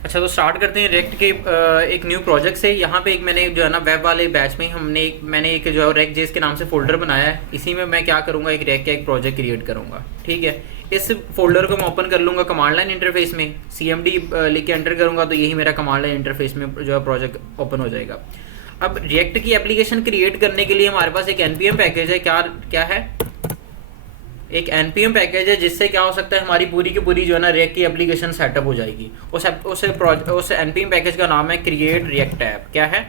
अच्छा, तो स्टार्ट करते हैं रिएक्ट के एक न्यू प्रोजेक्ट से। यहाँ पे एक मैंने जो है ना वेब वाले बैच में मैंने एक जो है रेक जेस के नाम से फोल्डर बनाया है। इसी में मैं क्या करूँगा, एक रेक का एक प्रोजेक्ट क्रिएट करूँगा। ठीक है, इस फोल्डर को मैं ओपन कर लूँगा कमांड लाइन इंटरफेस में, CMD लिख के एंटर करूँगा तो यही मेरा कमांड लाइन इंटरफेस में जो है प्रोजेक्ट ओपन हो जाएगा। अब रिएक्ट की एप्लीकेशन क्रिएट करने के लिए हमारे पास एक NPM पैकेज है। क्या है? एक NPM पैकेज है, जिससे क्या हो सकता है, हमारी पूरी की पूरी जो है ना रिएक्ट की एप्लीकेशन सेटअप हो जाएगी। उस NPM पैकेज का नाम है क्रिएट रिएक्ट ऐप। क्या है?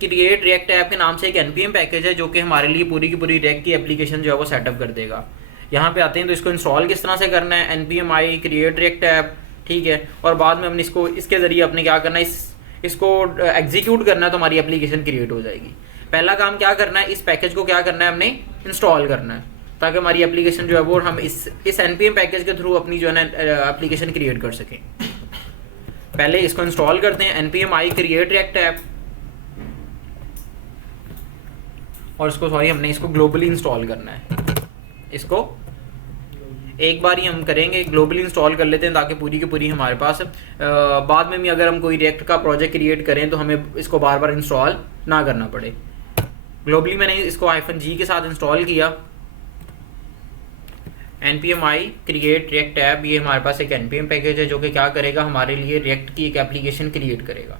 क्रिएट रिएक्ट ऐप के नाम से एक NPM पैकेज है जो कि हमारे लिए पूरी की पूरी रिएक्ट की एप्लीकेशन जो है वो सेटअप कर देगा। यहाँ पे आते हैं तो इसको इंस्टॉल किस तरह से करना है, NPM I create react app. ठीक है, और बाद में हमने इसके ज़रिए अपने क्या करना है, इसको एग्जीक्यूट करना है तो हमारी एप्लीकेशन क्रिएट हो जाएगी। पहला काम क्या करना है, इस पैकेज को क्या करना है, हमने इंस्टॉल करना है ताकि हमारी एप्लीकेशन जो है वो हम इस NPM पैकेज के थ्रू अपनी जो है ना एप्लीकेशन क्रिएट कर सकें। पहले इसको इंस्टॉल करते हैं, NPM I create react app, और हमने इसको ग्लोबली इंस्टॉल करना है। इसको एक बार ही हम करेंगे, ग्लोबली इंस्टॉल कर लेते हैं ताकि पूरी की पूरी हमारे पास बाद में भी अगर हम कोई रिएक्ट का प्रोजेक्ट क्रिएट करें तो हमें इसको बार बार इंस्टॉल ना करना पड़े। ग्लोबली मैंने इसको -G के साथ इंस्टॉल किया। NPM I create react app, ये हमारे पास एक NPM पैकेज है जो कि क्या करेगा, हमारे लिए रिएक्ट की एक एप्लीकेशन क्रिएट करेगा।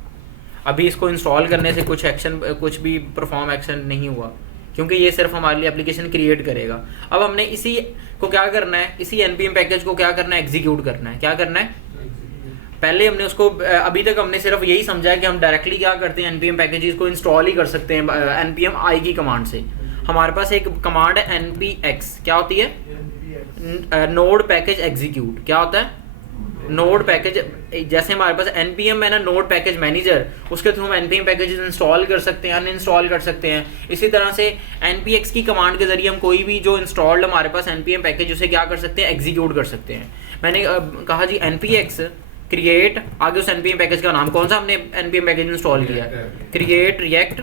अभी इसको इंस्टॉल करने से कुछ भी परफॉर्म एक्शन नहीं हुआ, क्योंकि ये सिर्फ हमारे लिए एप्लीकेशन क्रिएट करेगा। अब हमने इसी को क्या करना है, इसी NPM पैकेज को क्या करना है, एग्जीक्यूट करना है। क्या करना है, पहले हमने उसको अभी तक हमने सिर्फ यही समझा है कि हम डायरेक्टली क्या करते हैं, NPM पैकेजेस को इंस्टॉल ही कर सकते हैं NPM आई की कमांड से। हमारे पास एक कमांड है npx, क्या होती है, नोड पैकेज एग्जीक्यूट। क्या होता है, नोड पैकेज। जैसे हमारे पास NPM है ना, नोड पैकेज मैनेजर, उसके थ्रू हम NPM पैकेजेस इंस्टॉल कर सकते हैं, अनइंस्टॉल कर सकते हैं। इसी तरह से npx की कमांड के जरिए हम कोई भी जो इंस्टॉल्ड हमारे पास NPM पैकेज उसे क्या कर सकते हैं, एग्जीक्यूट कर सकते हैं। मैंने कहा जी npx क्रिएट, आगे उस NPM पैकेज का नाम कौन सा हमने NPM पैकेज इंस्टॉल किया, क्रिएट रिएक्ट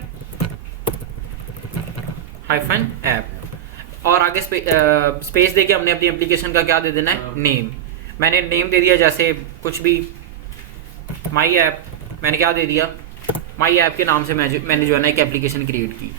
-ऐप, और आगे स्पेस देके हमने अपनी एप्लीकेशन का क्या दे देना है, नेम। मैंने नेम दे दिया जैसे कुछ भी, माई ऐप। मैंने क्या दे दिया, माई ऐप के नाम से मैंने जो है ना एक एप्लीकेशन क्रिएट की।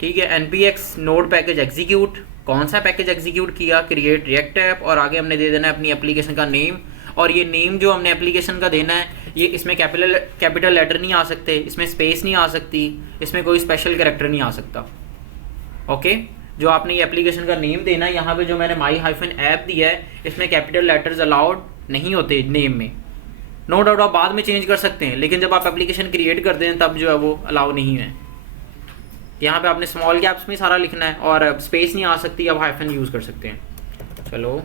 ठीक है, npx नोड पैकेज एग्जीक्यूट, कौन सा पैकेज एग्जीक्यूट किया, क्रिएट रिएक्ट ऐप, और आगे हमने दे देना है अपनी एप्लीकेशन का नेम। और ये नेम जो हमने एप्लीकेशन का देना है, ये इसमें कैपिटल लेटर नहीं आ सकते, इसमें स्पेस नहीं आ सकती, इसमें कोई स्पेशल कैरेक्टर नहीं आ सकता। ओके, जो आपने ये एप्लीकेशन का नेम देना है, यहाँ पे जो मैंने my-ऐप दिया है, इसमें कैपिटल लेटर्स अलाउड नहीं होते नेम में। नो डाउट आप बाद में चेंज कर सकते हैं, लेकिन जब आप एप्लीकेशन क्रिएट करते हैं तब जो है वो अलाउ नहीं है। यहाँ पे आपने स्मॉल कैप्स में सारा लिखना है, और स्पेस नहीं आ सकती, आप हाइफन यूज़ कर सकते हैं। चलो,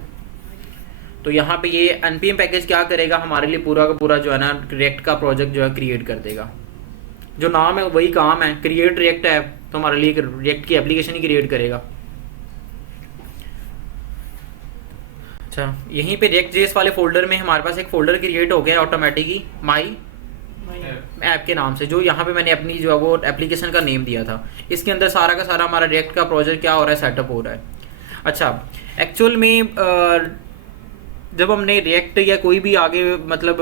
तो यहाँ पे ये NPM पैकेज क्या करेगा, हमारे लिए पूरा का पूरा जो है ना रिएक्ट का प्रोजेक्ट जो है क्रिएट कर देगा। जो नाम है वही काम है, क्रिएट रिएक्ट ऐप, तो हमारे लिए रिएक्ट की एप्लीकेशन ही क्रिएट करेगा। अच्छा, यहीं पे रिएक्ट जेएस वाले फोल्डर में हमारे पास एक फोल्डर क्रिएट हो गया ऑटोमेटिकली माई ऐप के नाम से, जो यहाँ पे मैंने अपनी जो है वो एप्लीकेशन का नेम दिया था। इसके अंदर सारा का सारा हमारा रिएक्ट का प्रोजेक्ट क्या हो रहा है, सेटअप हो रहा है। अच्छा, एक्चुअल में जब हमने रिएक्ट या कोई भी आगे मतलब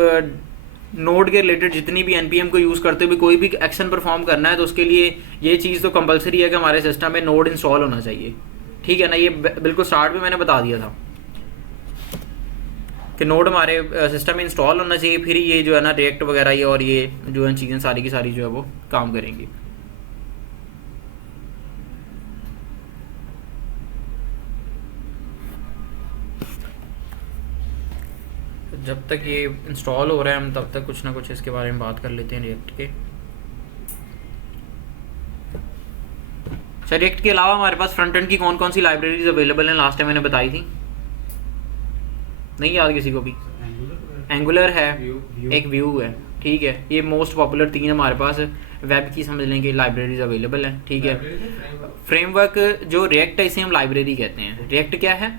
नोड के रिलेटेड जितनी भी NPM को यूज़ करते हुए कोई भी एक्शन परफॉर्म करना है, तो उसके लिए ये चीज़ तो कंपलसरी है कि हमारे सिस्टम में नोड इंस्टॉल होना चाहिए। ठीक है ना, ये बिल्कुल स्टार्ट में मैंने बता दिया था कि नोड हमारे सिस्टम में इंस्टॉल होना चाहिए, फिर ये जो है ना रिएक्ट वगैरह ये और ये जो है चीज़ें सारी की सारी जो है वो काम करेंगी। जब तक ये इंस्टॉल हो रहा है हम तब तक कुछ ना कुछ इसके बारे में बात कर लेते हैं रिएक्ट के। अच्छा, रिएक्ट के अलावा हमारे पास फ्रंट एंड की कौन कौन सी लाइब्रेरीज अवेलेबल हैं, लास्ट टाइम मैंने बताई थी, नहीं याद किसी को भी? एंगुलर है, एक व्यू है। ठीक है, ये मोस्ट पॉपुलर 3 हमारे पास वेब की समझ लें कि लाइब्रेरीज अवेलेबल हैं। ठीक है, फ्रेमवर्क जो रिएक्ट है इसे हम लाइब्रेरी कहते हैं। रिएक्ट क्या है,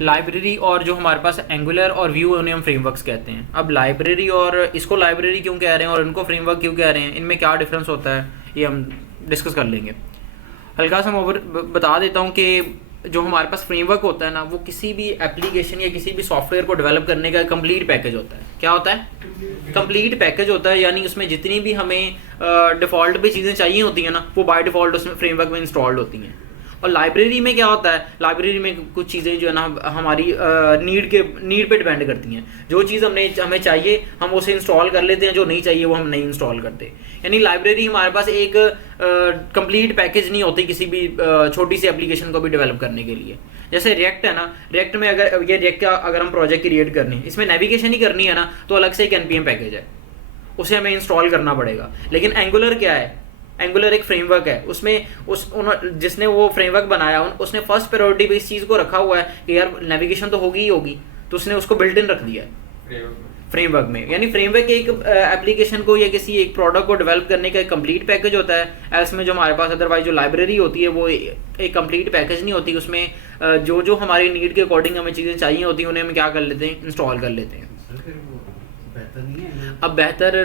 लाइब्रेरी, और जो हमारे पास एंगुलर और व्यू उन्हें हम फ्रेमवर्क्स कहते हैं। अब लाइब्रेरी और इसको लाइब्रेरी क्यों कह रहे हैं और इनको फ्रेमवर्क क्यों कह रहे हैं, इनमें क्या डिफरेंस होता है, ये हम डिस्कस कर लेंगे। हल्का सा मैं बता देता हूँ कि जो हमारे पास फ्रेमवर्क होता है ना, वो किसी भी एप्लीकेशन या किसी भी सॉफ्टवेयर को डेवलप करने का कंप्लीट पैकेज होता है। क्या होता है? कंप्लीट पैकेज होता है, यानी उसमें जितनी भी हमें डिफ़ॉल्ट पे चीज़ें चाहिए होती हैं ना, वो बाय डिफ़ॉल्ट उसमें फ्रेमवर्क में इंस्टॉल्ड होती हैं। और लाइब्रेरी में क्या होता है, लाइब्रेरी में कुछ चीज़ें जो है ना हमारी नीड पे डिपेंड करती हैं। जो चीज़ हमें चाहिए हम उसे इंस्टॉल कर लेते हैं, जो नहीं चाहिए वो हम नहीं इंस्टॉल करते। यानी लाइब्रेरी हमारे पास एक कंप्लीट पैकेज नहीं होती किसी भी छोटी सी एप्लीकेशन को भी डेवलप करने के लिए। जैसे रिएक्ट है ना, रिएक्ट में अगर ये रिएक्ट का अगर हम प्रोजेक्ट क्रिएट करनी है, इसमें नेविगेशन ही करनी है ना, तो अलग से एक npm पैकेज है, उसे हमें इंस्टॉल करना पड़ेगा। लेकिन एंगुलर क्या है? एंगुलर एक फ्रेमवर्क है, उसमें जिसने वो फ्रेमवर्क बनाया उसने फर्स्ट प्रायोरिटी पे इस चीज़ को रखा हुआ है कि यार नेविगेशन तो होगी ही होगी, तो उसने उसको बिल्ट इन रख दिया है फ्रेमवर्क में। यानी फ्रेमवर्क एक एप्लीकेशन को या किसी एक प्रोडक्ट को डेवलप करने का एक कंप्लीट पैकेज होता है। इसमें जो हमारे पास अदरवाइज जो लाइब्रेरी होती है वो एक कंप्लीट पैकेज नहीं होती, उसमें जो हमारी नीड के अकॉर्डिंग हमें चीज़ें चाहिए होती हैं उन्हें हम क्या कर लेते हैं, इंस्टॉल कर लेते हैं। अब बेहतर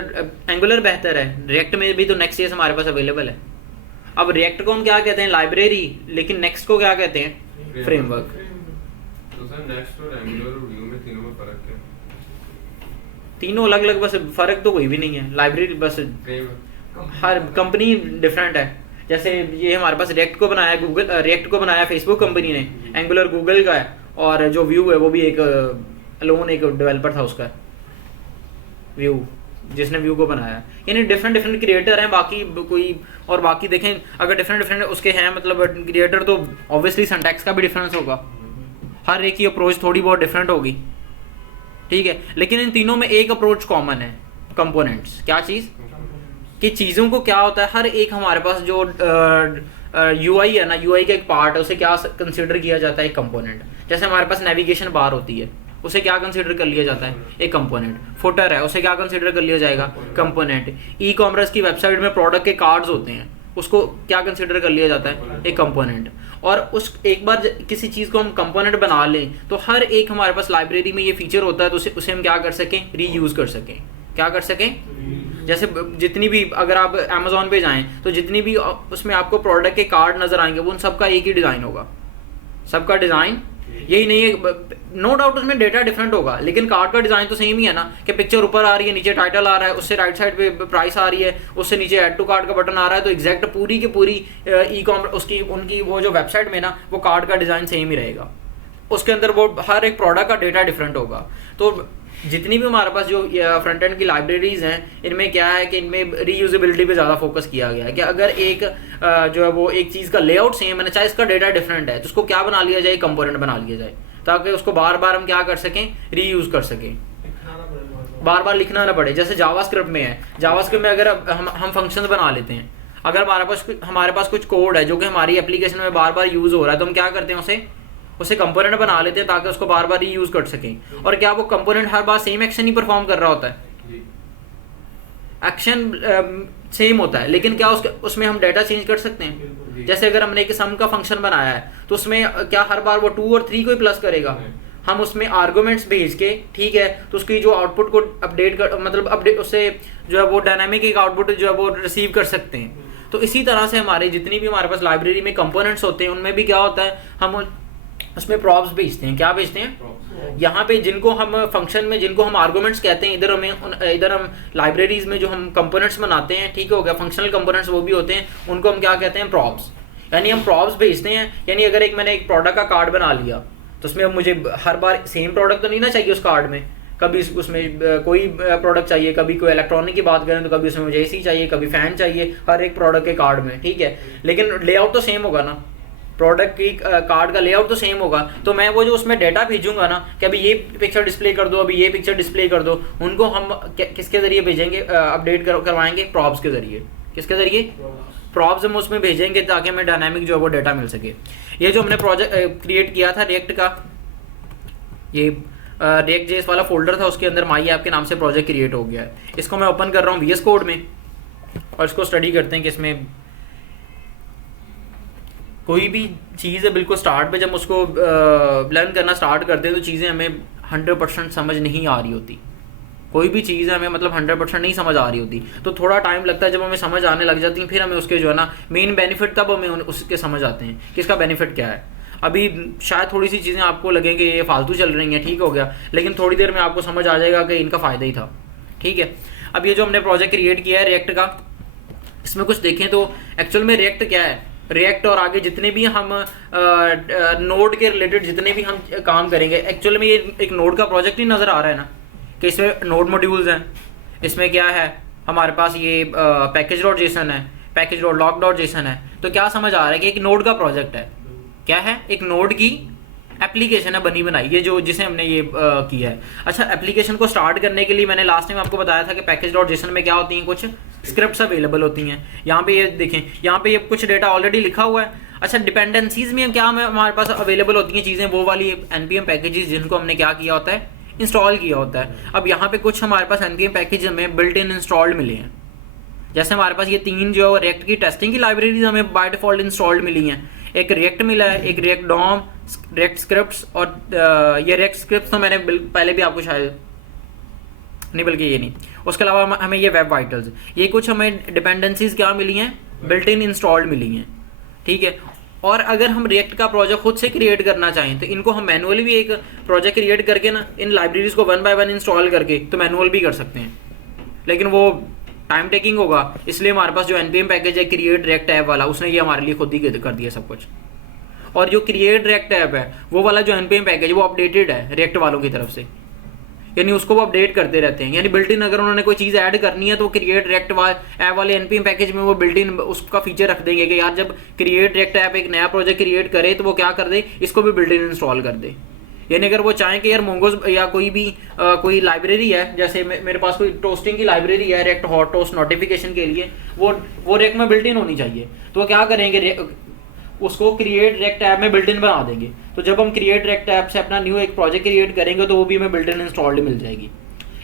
एंगुलर बेहतर है, रिएक्ट में भी तो नेक्स्ट.जेएस हमारे पास अवेलेबल है। अब रिएक्ट को हम क्या कहते हैं, लाइब्रेरी, लेकिन नेक्स्ट को क्या कहते हैं, फ्रेमवर्क। तो सर नेक्स्ट और एंगुलर और व्यू में तीनों में फर्क क्या है? तीनों अलग अलग, बस फर्क तो कोई भी नहीं है। लाइब्रेरी बस हर कंपनी डिफरेंट है। जैसे ये हमारे पास रिएक्ट को बनाया गूगल, रिएक्ट को बनाया फेसबुक कंपनी ने, एंगुलर गूगल का है, और जो व्यू है वो भी एक अलोन एक डेवलपर था उसका, व्यू जिसने व्यू को बनाया। यानी डिफरेंट डिफरेंट क्रिएटर हैं, बाकी कोई और बाकी देखें अगर डिफरेंट डिफरेंट उसके हैं मतलब क्रिएटर, तो ऑब्वियसली सिंटैक्स का भी डिफरेंस होगा, हर एक की अप्रोच थोड़ी बहुत डिफरेंट होगी, ठीक है। लेकिन इन तीनों में एक अप्रोच कॉमन है, कंपोनेंट्स। क्या चीज़ कि चीज़ों को क्या होता है, हर एक हमारे पास जो यूआई है ना, यूआई का एक पार्ट है, उसे क्या कंसिडर किया जाता है, एक कंपोनेंट। जैसे हमारे पास नेविगेशन बार होती है, उसे क्या कंसिडर कर लिया जाता है, एक कंपोनेंट। फुटर है, उसे क्या कंसिडर कर लिया जाएगा, कंपोनेंट। ई कॉमर्स की वेबसाइट में प्रोडक्ट के कार्ड्स होते हैं, उसको क्या कंसिडर कर लिया जाता है, एक कंपोनेंट। और उस एक बार किसी चीज़ को हम कंपोनेंट बना लें तो हर एक हमारे पास लाइब्रेरी में ये फीचर होता है, तो उसे हम क्या कर सकें, रीयूज़ कर सकें। क्या कर सकें, जैसे जितनी भी अगर आप अमेजोन पे जाएं तो जितनी भी उसमें आपको प्रोडक्ट के कार्ड नज़र आएंगे वो उन सबका एक ही डिज़ाइन होगा, सबका डिज़ाइन यही नहीं है। नो डाउट उसमें डेटा डिफरेंट होगा, लेकिन कार्ड का डिज़ाइन तो सेम ही है ना, कि पिक्चर ऊपर आ रही है, नीचे टाइटल आ रहा है, उससे राइट साइड पे प्राइस आ रही है, उससे नीचे ऐड टू कार्ड का बटन आ रहा है, तो एग्जैक्ट पूरी की पूरी ई कॉमर्स उसकी उनकी वो जो वेबसाइट में ना वो कार्ड का डिज़ाइन सेम ही रहेगा, उसके अंदर वो हर एक प्रोडक्ट का डेटा डिफरेंट होगा। तो जितनी भी हमारे पास जो फ्रंट एंड की लाइब्रेरीज हैं, इनमें क्या है कि इनमें रीयूजेबिलिटी पे ज़्यादा फोकस किया गया है कि अगर एक जो है वो एक चीज़ का लेआउट सेम है ना, चाहे इसका डेटा डिफरेंट है, तो उसको क्या बना लिया जाए, कंपोनेंट बना लिया जाए, ताकि उसको बार बार हम क्या कर सकें, रीयूज़ कर सकें, बार बार लिखना ना पड़े। जैसे जावास्क्रिप्ट में है, जावास्क्रिप्ट में अगर हम फंक्शन बना लेते हैं, अगर हमारे पास कुछ कोड है जो कि हमारी एप्लीकेशन में बार बार यूज़ हो रहा है, तो हम क्या करते हैं, उसे कंपोनेंट बना लेते हैं ताकि उसको बार बार रीयूज कर सकें। और क्या वो कंपोनेंट हर बार सेम एक्शन ही परफॉर्म कर रहा होता है, एक्शन सेम होता है, लेकिन क्या उसमें हम डेटा चेंज कर सकते हैं। जैसे अगर हमने एक सम का फंक्शन बनाया है तो उसमें क्या हर बार वो 2 और 3 को ही प्लस करेगा, हम उसमें आर्गुमेंट्स भेज के, ठीक है, तो उसकी जो आउटपुट को अपडेट कर मतलब अपडेट उससे जो है वो डायनामिक एक आउटपुट जो है वो रिसीव कर सकते हैं। तो इसी तरह से हमारे जितनी भी हमारे पास लाइब्रेरी में कंपोनेंट्स होते हैं उनमें भी क्या होता है, हम उसमें प्रॉप्स भेजते हैं। क्या भेजते हैं, यहाँ पे जिनको हम फंक्शन में जिनको हम आर्गुमेंट्स कहते हैं, इधर हम लाइब्रेरीज में जो हम कंपोनेंट्स बनाते हैं, ठीक हो गया, फंक्शनल कंपोनेंट्स वो भी होते हैं, उनको हम क्या कहते हैं, प्रॉप्स। यानी हम प्रॉप्स भेजते हैं, यानी अगर मैंने एक प्रोडक्ट का कार्ड बना लिया तो उसमें अब मुझे हर बार सेम प्रोडक्ट तो नहीं ना चाहिए उस कार्ड में, कभी उसमें कोई प्रोडक्ट चाहिए, कभी कोई इलेक्ट्रॉनिक की बात करें तो कभी उसमें मुझे एसी चाहिए, कभी फैन चाहिए, हर एक प्रोडक्ट के कार्ड में, ठीक है, लेकिन लेआउट तो सेम होगा ना, प्रोडक्ट की कार्ड का लेआउट तो सेम होगा। तो मैं वो जो उसमें डेटा भेजूंगा ना कि अभी ये पिक्चर डिस्प्ले कर दो, अभी ये पिक्चर डिस्प्ले कर दो, उनको हम किसके जरिए भेजेंगे, अपडेट करवाएंगे, प्रॉप्स के जरिए। किसके जरिए, प्रॉप्स हम उसमें भेजेंगे ताकि हमें डायनामिक जो है वो डेटा मिल सके। ये जो हमने प्रोजेक्ट क्रिएट किया था रिएक्ट का, ये रिएक्ट जेएस वाला फोल्डर था, उसके अंदर माई ऐप के नाम से प्रोजेक्ट क्रिएट हो गया है। इसको मैं ओपन कर रहा हूँ VS कोड में और इसको स्टडी करते हैं कि इसमें कोई भी चीज़ है बिल्कुल स्टार्ट पे जब उसको लर्न करना स्टार्ट करते हैं तो चीज़ें हमें 100% समझ नहीं आ रही होती। कोई भी चीज़ हमें मतलब 100% नहीं समझ आ रही होती, तो थोड़ा टाइम लगता है, जब हमें समझ आने लग जाती है फिर हमें उसके जो है ना मेन बेनिफिट तब हमें उसके समझ आते हैं कि इसका बेनिफिट क्या है। अभी शायद थोड़ी सी चीज़ें आपको लगें कि ये फालतू चल रही हैं, ठीक हो गया, लेकिन थोड़ी देर में आपको समझ आ जाएगा कि इनका फ़ायदा ही था। ठीक है, अब ये जो हमने प्रोजेक्ट क्रिएट किया है रिएक्ट का, इसमें कुछ देखें तो एक्चुअल में रिएक्ट क्या है। रिएक्ट और आगे जितने भी हम नोड के रिलेटेड जितने भी हम काम करेंगे, एक्चुअल में ये एक नोड का प्रोजेक्ट ही नज़र आ रहा है ना, कि इसमें नोड मॉड्यूल्स हैं, इसमें क्या है हमारे पास ये पैकेज डॉट जेसन है, package dot log dot JSON है। तो क्या समझ आ रहा है कि एक नोड का प्रोजेक्ट है, क्या है, एक नोड की एप्लीकेशन है बनी बनाई, ये जो जिसे हमने ये किया है। अच्छा, एप्लीकेशन को स्टार्ट करने के लिए मैंने लास्ट टाइम आपको बताया था कि पैकेज डॉट जेसन में क्या होती हैं, कुछ स्क्रिप्ट्स अवेलेबल होती हैं। यहाँ पे ये देखें, यहाँ पे ये कुछ डेटा ऑलरेडी लिखा हुआ है। अच्छा, डिपेंडेंसीज में क्या हमारे पास अवेलेबल होती हैं चीज़ें, वो वाली npm पैकेजेस जिनको हमने क्या किया होता है, इंस्टॉल किया होता है। अब यहाँ पे कुछ हमारे पास npm पैकेज हमें बिल्ट इन इंस्टॉल्ड मिले हैं। जैसे हमारे पास ये 3 जो रिएक्ट की टेस्टिंग की लाइब्रेरीज हमें बाय डिफॉल्ट इंस्टॉल्ड मिली हैं। एक रिएक्ट मिला है, एक रिएक्ट डॉम, रिएक्ट स्क्रिप्ट्स, और ये रिएक्ट स्क्रिप्ट्स तो मैंने पहले भी आपको शायद नहीं, बल्कि ये नहीं, उसके अलावा हमें ये वेब वाइटल्स, ये कुछ हमें डिपेंडेंसीज क्या मिली हैं, बिल्ट इन इंस्टॉल्ड मिली हैं। ठीक है, और अगर हम रिएक्ट का प्रोजेक्ट खुद से क्रिएट करना चाहें तो इनको हम मैनुअली भी एक प्रोजेक्ट क्रिएट करके ना, इन लाइब्रेरीज को 1 बाय 1 इंस्टॉल करके तो मैनुअल भी कर सकते हैं, लेकिन वो टाइम टेकिंग होगा। इसलिए हमारे पास जो npm पैकेज है क्रिएट रिएक्ट ऐप वाला, उसने ये हमारे लिए खुद ही कर दिया सब कुछ। और जो क्रिएट रिएक्ट ऐप है वो वाला जो npm पैकेज वो अपडेटेड है रिएक्ट वालों की तरफ से, यानी उसको वो अपडेट करते रहते हैं। यानी बिल्ट इन अगर उन्होंने कोई चीज़ ऐड करनी है तो क्रिएट रिएक्ट ऐप वाले npm पैकेज में वो बिल्ट इन उसका फीचर रख देंगे कि यार जब क्रिएट रिएक्ट ऐप एक नया प्रोजेक्ट क्रिएट करे तो वो क्या कर दे, इसको भी बिल्ट इन इंस्टॉल कर दे। यानी अगर वो चाहें कि यार मोंगोज या कोई भी कोई लाइब्रेरी है, जैसे मेरे पास कोई टोस्टिंग की लाइब्रेरी है रिएक्ट हॉट टोस्ट नोटिफिकेशन के लिए, वो रिएक्ट में बिल्ट इन होनी चाहिए, तो वो क्या करेंगे, उसको क्रिएट रिएक्ट ऐप में बिल्ट इन बना देंगे। तो जब हम क्रिएट रिएक्ट ऐप से अपना न्यू एक प्रोजेक्ट क्रिएट करेंगे तो वो भी हमें बिल्ट इन इंस्टॉल्ड मिल जाएगी।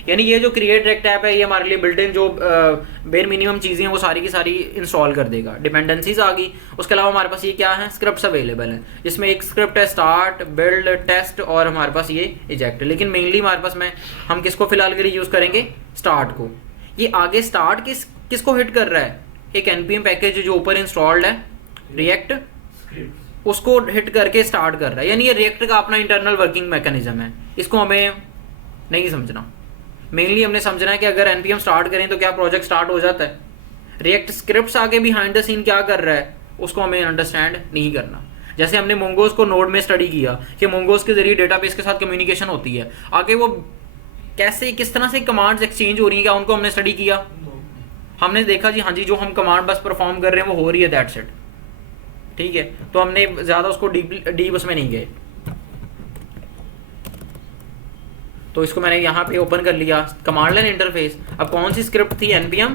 यानी ये जो क्रिएट रिएक्ट ऐप है ये हमारे लिए बिल्ट इन जो बेर मिनिमम चीज़ें हैं वो सारी की सारी इंस्टॉल कर देगा। डिपेंडेंसीज आ गई, उसके अलावा हमारे पास ये क्या है, स्क्रिप्ट्स अवेलेबल हैं, जिसमें एक स्क्रिप्ट है स्टार्ट, बिल्ड, टेस्ट और हमारे पास ये इजेक्ट। लेकिन मेनली हमारे पास हम किसको फिलहाल के लिए यूज़ करेंगे, स्टार्ट को। ये आगे स्टार्ट किसको हिट कर रहा है, एक npm पैकेज जो ऊपर इंस्टॉल्ड है रिएक्ट, उसको हिट करके स्टार्ट कर रहा है। यानी ये रिएक्ट का अपना इंटरनल वर्किंग मैकेनिज्म है, इसको हमें नहीं समझना। मेनली हमने समझना है कि अगर npm स्टार्ट करें तो क्या प्रोजेक्ट स्टार्ट हो जाता है। रिएक्ट स्क्रिप्ट्स आगे बिहाइंड द सीन क्या कर रहा है उसको हमें अंडरस्टैंड नहीं करना। जैसे हमने मोंगोज को नोड में स्टडी किया कि मोंगोज के जरिए डेटाबेस के साथ कम्युनिकेशन होती है, आगे वो कैसे किस तरह से कमांड्स एक्सचेंज हो रही है, क्या उनको हमने स्टडी किया, हमने देखा जी हाँ जी जो हम कमांड बस परफॉर्म कर रहे हैं वो हो रही है, दैट्स इट। ठीक है, तो हमने ज़्यादा उसको डीप उसमें नहीं गए। तो इसको मैंने यहाँ पे ओपन कर लिया कमांड लाइन इंटरफेस। अब कौन सी स्क्रिप्ट थी, npm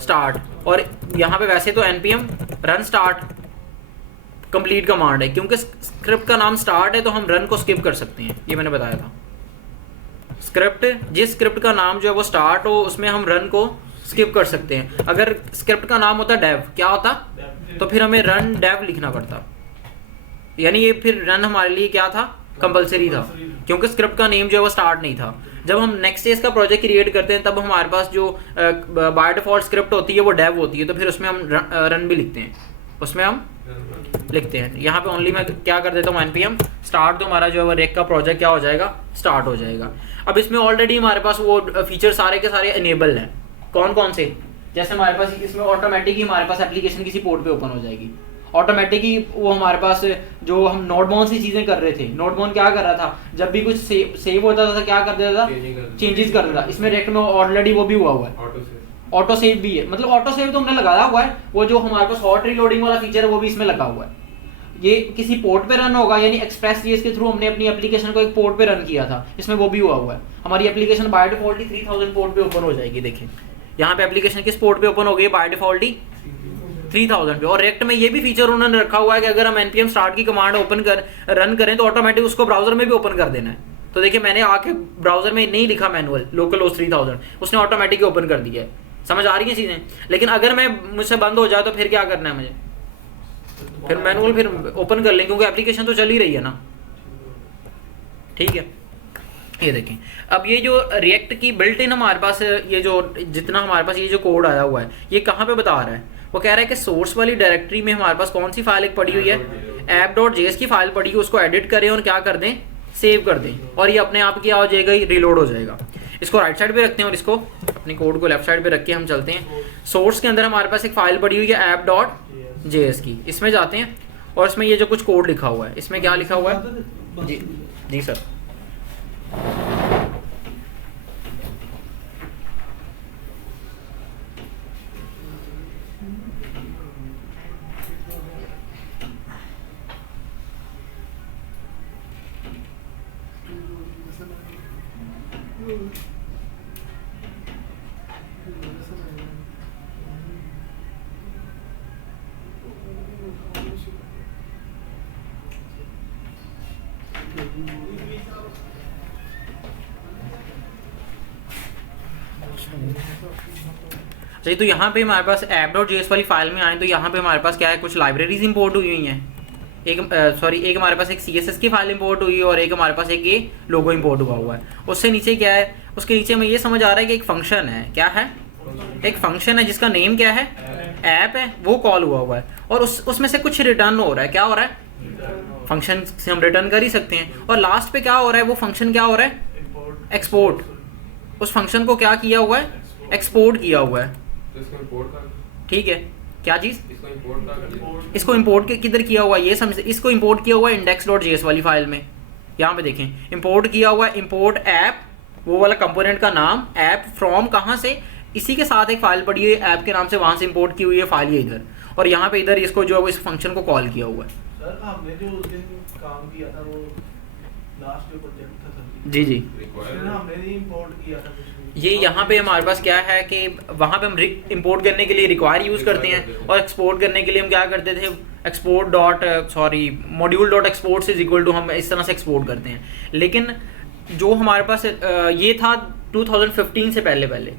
स्टार्ट, और यहाँ पे वैसे तो npm run start complete command है, क्योंकि स्क्रिप्ट का नाम स्टार्ट है तो हम रन को स्किप कर सकते हैं, ये मैंने बताया था। स्क्रिप्ट जिस स्क्रिप्ट का नाम जो है वो स्टार्ट हो उसमें हम रन को स्किप कर सकते हैं। अगर स्क्रिप्ट का नाम होता डेव, क्या होता, तो फिर हमें रन डेव लिखना पड़ता, यानी ये फिर रन हमारे लिए क्या था, कंपलसरी था, क्योंकि स्क्रिप्ट का नेम जो है वो स्टार्ट नहीं था। जब हम नेक्स्ट स्टेज का प्रोजेक्ट क्रिएट करते हैं तब हमारे पास जो बाय डिफॉल्ट स्क्रिप्ट होती है वो डेव होती है, तो फिर उसमें हम रन भी लिखते हैं, उसमें हम लिखते हैं। यहाँ पे ओनली मैं क्या कर देता हूँ npm स्टार्ट, तो हमारा जो है रेक का प्रोजेक्ट क्या हो जाएगा, स्टार्ट हो जाएगा। अब इसमें ऑलरेडी हमारे पास वो फीचर सारे के सारे इनेबल हैं। कौन कौन से, जैसे हमारे पास इसमें ऑटोमेटिक ही हमारे पास एप्लीकेशन किसी पोर्ट पे ओपन हो जाएगी, ऑटोमेटिक ही वो हमारे पास जो हम नोटबोन से चीज़ें कर रहे थे, नोटबोन क्या कर रहा था, जब भी कुछ सेव होता था क्या कर देता था, चेंजेस कर देता था। इसमें रिएक्ट में ऑलरेडी वो भी हुआ है, ऑटो सेव भी है, मतलब ऑटो सेव तो हमने लगाया हुआ है, वो जो हमारे पास हॉट रीलोडिंग वाला फीचर है वो भी इसमें लगा हुआ है। ये किसी पोर्ट पे रन होगा, यानी एक्सप्रेस जेएस के थ्रू हमने अपनी एप्लीकेशन को एक पोर्ट पे रन किया था, इसमें वो भी हुआ है। हमारी application by default he 3000 port पे ओपन हो जाएगी। देखिए यहाँ पे एप्लीकेशन किस पोर्ट पे ओपन हो गई, बाय डिफॉल्ट ही 3000 पे। और रिएक्ट में ये भी फीचर उन्होंने रखा हुआ है कि अगर हम npm स्टार्ट की कमांड ओपन कर रन करें तो ऑटोमेटिक उसको ब्राउजर में भी ओपन कर देना है। तो देखिए मैंने आके ब्राउजर में नहीं लिखा मैनुअल लोकल होस्ट 3000, उसने ऑटोमेटिक ओपन कर दिया है। समझ आ रही है चीज़ें। लेकिन अगर मैं मुझसे बंद हो जाए तो फिर क्या करना है मुझे, फिर मैनुअल फिर ओपन कर लें, क्योंकि एप्लीकेशन तो चल ही रही है ना। ठीक है, ये देखें अब ये जो रिएक्ट की बिल्ट इन हमारे पास ये जो जितना हमारे पास ये जो कोड आया हुआ है ये कहाँ पे बता रहा है, वो कह रहा है कि सोर्स वाली डायरेक्टरी में हमारे पास कौन सी फाइल एक पड़ी हुई है, ऐप डॉट जेएस की फाइल पड़ी है उसको एडिट करें और क्या कर दें, सेव कर दें, और ये अपने आप क्या हो जाएगा, रिलोड हो जाएगा। इसको राइट साइड पे रखते हैं और इसको अपने कोड को लेफ्ट साइड पे रख के हम चलते हैं। सोर्स के अंदर हमारे पास एक फाइल पड़ी हुई है ऐप डॉट जेएस की, इसमें जाते हैं और इसमें ये जो कुछ कोड लिखा हुआ है, इसमें क्या लिखा हुआ है जी, जी सर। अच्छा, तो यहाँ पे हमारे पास ऐप डॉट जेएस वाली फाइल में आए तो यहाँ पे हमारे पास क्या है, कुछ लाइब्रेरीज इंपोर्ट हुई हुई हैं। एक हमारे पास एक CSS की फाइल इंपोर्ट हुई है और एक हमारे पास एक ये लोगो इंपोर्ट हुआ है। उससे नीचे क्या है, उसके नीचे में ये समझ आ रहा है कि एक फंक्शन है, क्या है, एक फंक्शन है जिसका नेम क्या है, ऐप है, वो कॉल हुआ है और उसमें से कुछ रिटर्न हो रहा है। क्या हो रहा है, फंक्शन से हम रिटर्न कर ही सकते हैं। और लास्ट पे क्या हो रहा है, वो फंक्शन क्या हो रहा है, एक्सपोर्ट। उस फंक्शन को क्या किया हुआ है, एक्सपोर्ट किया हुआ है। तो इसको इंपोर्ट कर, ठीक है, क्या चीज़, इसको इंपोर्ट कर, इसको इंपोर्ट किधर किया हुआ है ये समझ, इसको इंपोर्ट किया हुआ है index.js वाली फाइल में। यहाँ पे देखें इंपोर्ट किया हुआ है, इंपोर्ट ऐप, वो वाला कंपोनेंट का नाम, ऐप फ्रॉम कहाँ से, इसी के साथ एक फाइल पड़ी हुई है ऐप के नाम से, वहाँ से इंपोर्ट की हुई है फाइल ये इधर, और यहाँ पे इधर इसको जो है इस फंक्शन को कॉल किया हुआ है। सर हमने जो उस दिन काम किया था वो लास्ट जो प्रोजेक्ट था सर जी जी, उसमें ना हमने नहीं इंपोर्ट किया था कुछ भी। ये यहाँ पे हमारे पास क्या है कि वहाँ पे हम इंपोर्ट करने के लिए रिक्वायर यूज़ करते हैं और एक्सपोर्ट करने के लिए हम क्या करते थे, export dot module dot export is equal to, हम इस तरह से एक्सपोर्ट करते हैं। लेकिन जो हमारे पास ये था 2015 से पहले,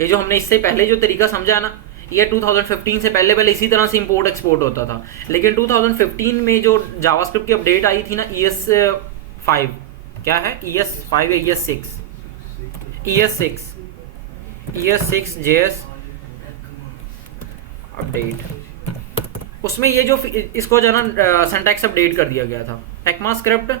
ये जो हमने इससे पहले जो तरीका समझा ना, ये 2015 से पहले इसी तरह से इंपोर्ट एक्सपोर्ट होता था। लेकिन 2015 में जो जावास्क्रिप्ट की अपडेट आई थी ना, ES5, क्या है, ES5 या ES6 JS अपडेट, उसमें ये जो इसको जो है ना सिंटैक्स अपडेट कर दिया गया था, ECMAScript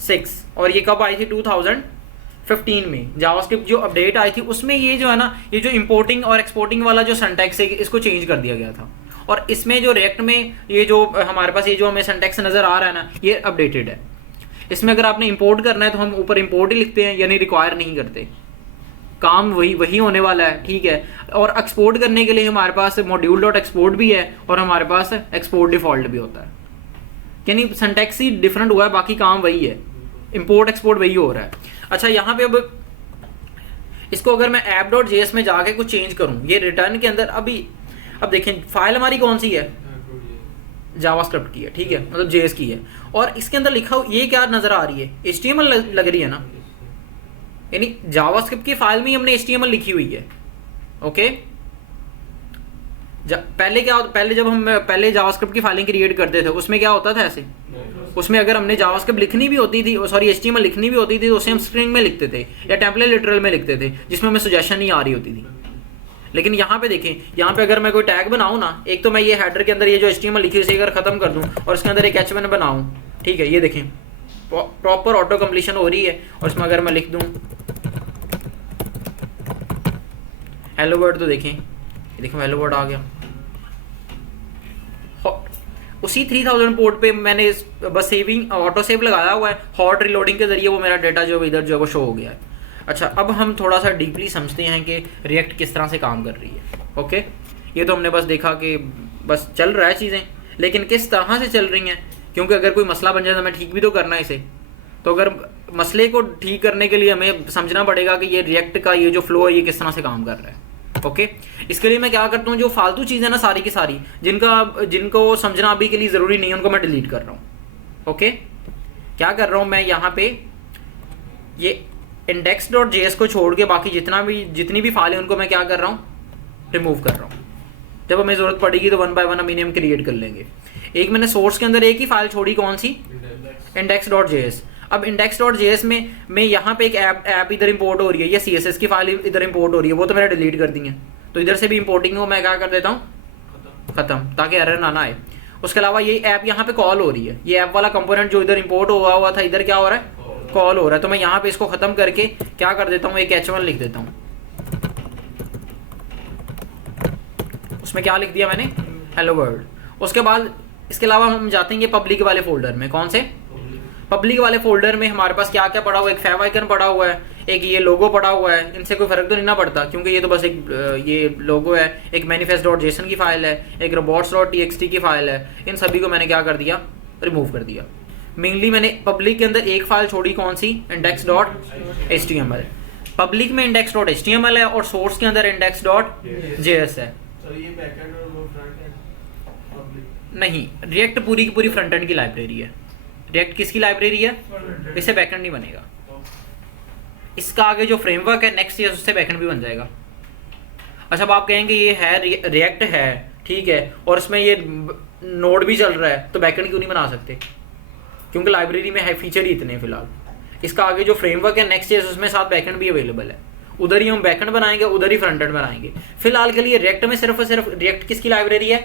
6, और ये कब आई थी, 2015 में जावास्क्रिप्ट जो अपडेट आई थी उसमें ये जो है ना, ये जो इंपोर्टिंग और एक्सपोर्टिंग वाला जो सिंटैक्स है इसको चेंज कर दिया गया था। और इसमें जो रिएक्ट में ये जो हमारे पास ये जो हमें सिंटैक्स नज़र आ रहा है ना, ये अपडेटेड है। इसमें अगर आपने इंपोर्ट करना है तो हम ऊपर इंपोर्ट ही लिखते हैं, यानी रिक्वायर नहीं करते, काम वही होने वाला है, ठीक है। और एक्सपोर्ट करने के लिए हमारे पास मॉड्यूल डॉट एक्सपोर्ट भी है और हमारे पास एक्सपोर्ट डिफॉल्ट भी होता है, यानी सिंटैक्स ही डिफरेंट हुआ है, बाकी काम वही है, इंपोर्ट एक्सपोर्ट वही हो रहा है। अच्छा, यहाँ पे अब इसको अगर मैं ऐप डॉट जेएस में जाके कुछ चेंज करूँ, ये रिटर्न के अंदर अब देखें फाइल हमारी कौन सी है, जावास्क्रिप्ट की है, ठीक है, मतलब जेएस की है, और इसके अंदर लिखा ये क्या नजर आ रही है, HTML लग रही है ना, यानी जावास्क्रिप्ट की फाइल में ही हमने HTML लिखी हुई है। ओके, पहले जब हम जावास्क्रिप्ट की फाइलें क्रिएट करते थे उसमें क्या होता था, ऐसे उसमें अगर हमने जावास्क्रिप्ट लिखनी भी होती थी, HTML लिखनी भी होती थी, तो उसे हम स्ट्रिंग में लिखते थे या टेम्पलेट लिटरल में लिखते थे, जिसमें हमें सजेशन नहीं आ रही होती थी। लेकिन यहाँ पे देखें, यहाँ पे अगर मैं कोई टैग बनाऊँ ना, एक तो मैं ये हेडर के अंदर ये जो HTML लिखी है अगर खत्म कर दूँ और इसके अंदर एक H1 बनाऊँ, ठीक है, ये देखें प्रॉपर ऑटो कंप्लीशन हो रही है, और इसमें अगर मैं लिख दूँ हेलो वर्ड, तो देखें ये देखो हेलो वर्ड आ गया। उसी 3000 पोर्ट पे मैंने बस सेविंग ऑटो सेव लगाया हुआ है, हॉट रिलोडिंग के जरिए वो मेरा डेटा जो इधर जो है वो शो हो गया है। अच्छा, अब हम थोड़ा सा डीपली समझते हैं कि रिएक्ट किस तरह से काम कर रही है। ओके, ये तो हमने बस देखा कि बस चल रहा है चीज़ें, लेकिन किस तरह से चल रही हैं, क्योंकि अगर कोई मसला बन जाए तो हमें ठीक भी तो करना है इसे। तो अगर मसले को ठीक करने के लिए हमें समझना पड़ेगा कि ये रिएक्ट का ये जो फ्लो है ये किस तरह से काम कर रहा है। ओके, इसके लिए मैं क्या करता हूँ, जो फालतू चीज़ें ना सारी की सारी जिनको समझना अभी के लिए ज़रूरी नहीं है उनको मैं डिलीट कर रहा हूँ। ओके, क्या कर रहा हूँ मैं, यहाँ पे ये index.js को छोड़ के बाकी जितनी भी फाइल है उनको मैं क्या कर रहा हूँ, रिमूव कर रहा हूँ। जब हमें ज़रूरत पड़ेगी तो 1 by 1 हम इन्हें क्रिएट कर लेंगे। एक मैंने सोर्स के अंदर एक ही फाइल छोड़ी, कौन सी, index.js। अब index.js में यहाँ पे एक ऐप इधर इंपोर्ट हो रही है, या CSS की फाइल इधर इंपोर्ट हो रही है, वो तो मैंने डिलीट कर दी है। तो इधर से भी इंपोर्टिंग को मैं क्या कर देता हूँ, ख़त्म, ताकि एरर ना आए। उसके अलावा ये ऐप यहाँ पे कॉल हो रही है, ये ऐप वाला कंपोनेंट जो इधर इंपोर्ट हुआ था इधर क्या हो रहा है, कॉल हो रहा है। तो मैं यहाँ पे इसको खत्म करके क्या कर देता हूँ, एक H1 लिख देता हूँ। उसमें क्या लिख दिया मैंने, हेलो वर्ल्ड। उसके बाद इसके अलावा हम जाते हैं ये पब्लिक वाले फोल्डर में। कौन से पब्लिक वाले फोल्डर में हमारे पास क्या क्या पड़ा हुआ है, एक फेव आइकन पड़ा हुआ है, एक ये लोगो पड़ा हुआ है। इनसे कोई फर्क तो नहीं ना पड़ता क्योंकि ये तो बस एक ये लोगो है, एक manifest.json की फाइल है, एक robots.txt की फाइल है। इन सभी को मैंने क्या कर दिया, रिमूव कर दिया। मेनली मैंने पब्लिक के अंदर एक फाइल छोड़ी, कौन सी, index.html। पब्लिक में index.html है और सोर्स के अंदर index.js है। सर ये बैकएंड और वो फ्रंट एंड पब्लिक नहीं, रिएक्ट पूरी की पूरी फ्रंट एंड की लाइब्रेरी है। रिएक्ट किसकी लाइब्रेरी है, इससे बैकएंड नहीं बनेगा। इसका आगे जो फ्रेमवर्क है नेक्स्ट ईयर उससे बैकएंड भी बन जाएगा। अच्छा, अब आप कहेंगे ये है रिएक्ट है, ठीक है, और इसमें ये नोड भी चल रहा है, तो बैकएंड क्यों नहीं बना सकते, क्योंकि लाइब्रेरी में है फीचर ही इतने फिलहाल। इसका आगे जो फ्रेमवर्क है नेक्स्ट ईयर उसमें साथ बैकएंड भी अवेलेबल है, उधर ही हम बैकएंड बनाएंगे, उधर ही फ्रंट एंड बनाएंगे। फिलहाल के लिए रिएक्ट में सिर्फ और सिर्फ रिएक्ट किसकी लाइब्रेरी है,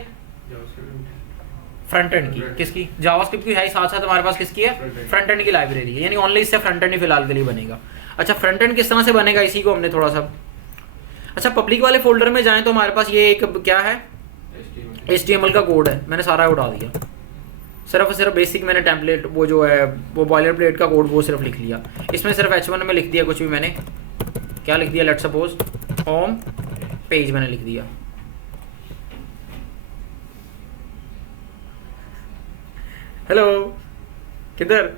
फ्रंट एंड की। किसकी, जावास्क्रिप्ट की है, साथ साथ हमारे पास किसकी है, फ्रंट एंड की लाइब्रेरी है, यानी ओनली इससे फ्रंट एंड ही फिलहाल के लिए बनेगा। अच्छा, फ्रंट एंड किस तरह से बनेगा, इसी को हमने थोड़ा सा, अच्छा पब्लिक वाले फोल्डर में जाएं तो हमारे पास ये एक क्या है, HTML का कोड है। मैंने सारा उठा दिया, सिर्फ और सिर्फ बेसिक मैंने टेम्पलेट वो जो है वो बॉयलर प्लेट का कोड वो सिर्फ लिख लिया। इसमें सिर्फ H1 में लिख दिया कुछ भी, मैंने क्या लिख दिया, लेट सपोज होम पेज मैंने लिख दिया। हेलो, किधर,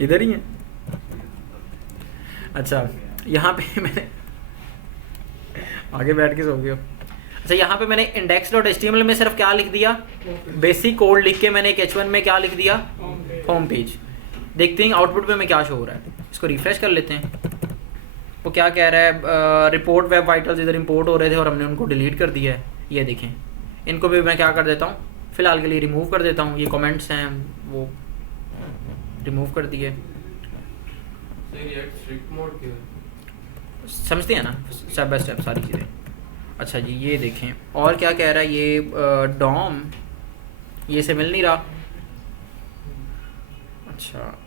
इधर ही है। अच्छा, यहाँ पे मैंने आगे बैठ के सो गए हो। अच्छा, यहाँ पे मैंने index.html में सिर्फ क्या लिख दिया, बेसिक कोड लिख के मैंने एक H1 में क्या लिख दिया, होम पेज। देखते हैं आउटपुट पे में क्या शो हो रहा है। इसको रिफ्रेश कर लेते हैं। वो क्या कह रहा है, रिपोर्ट वेब वाइटल्स इधर इंपोर्ट हो रहे थे और हमने उनको डिलीट कर दिया है। ये देखें, इनको भी मैं क्या कर देता हूँ, फिलहाल के लिए रिमूव कर देता हूँ। ये कमेंट्स हैं वो रिमूव कर दिए। समझते हैं ना स्टेप बाय स्टेप सारी चीज़ें। अच्छा जी, ये देखें और क्या कह रहा है, ये डॉम ये से मिल नहीं रहा। अच्छा,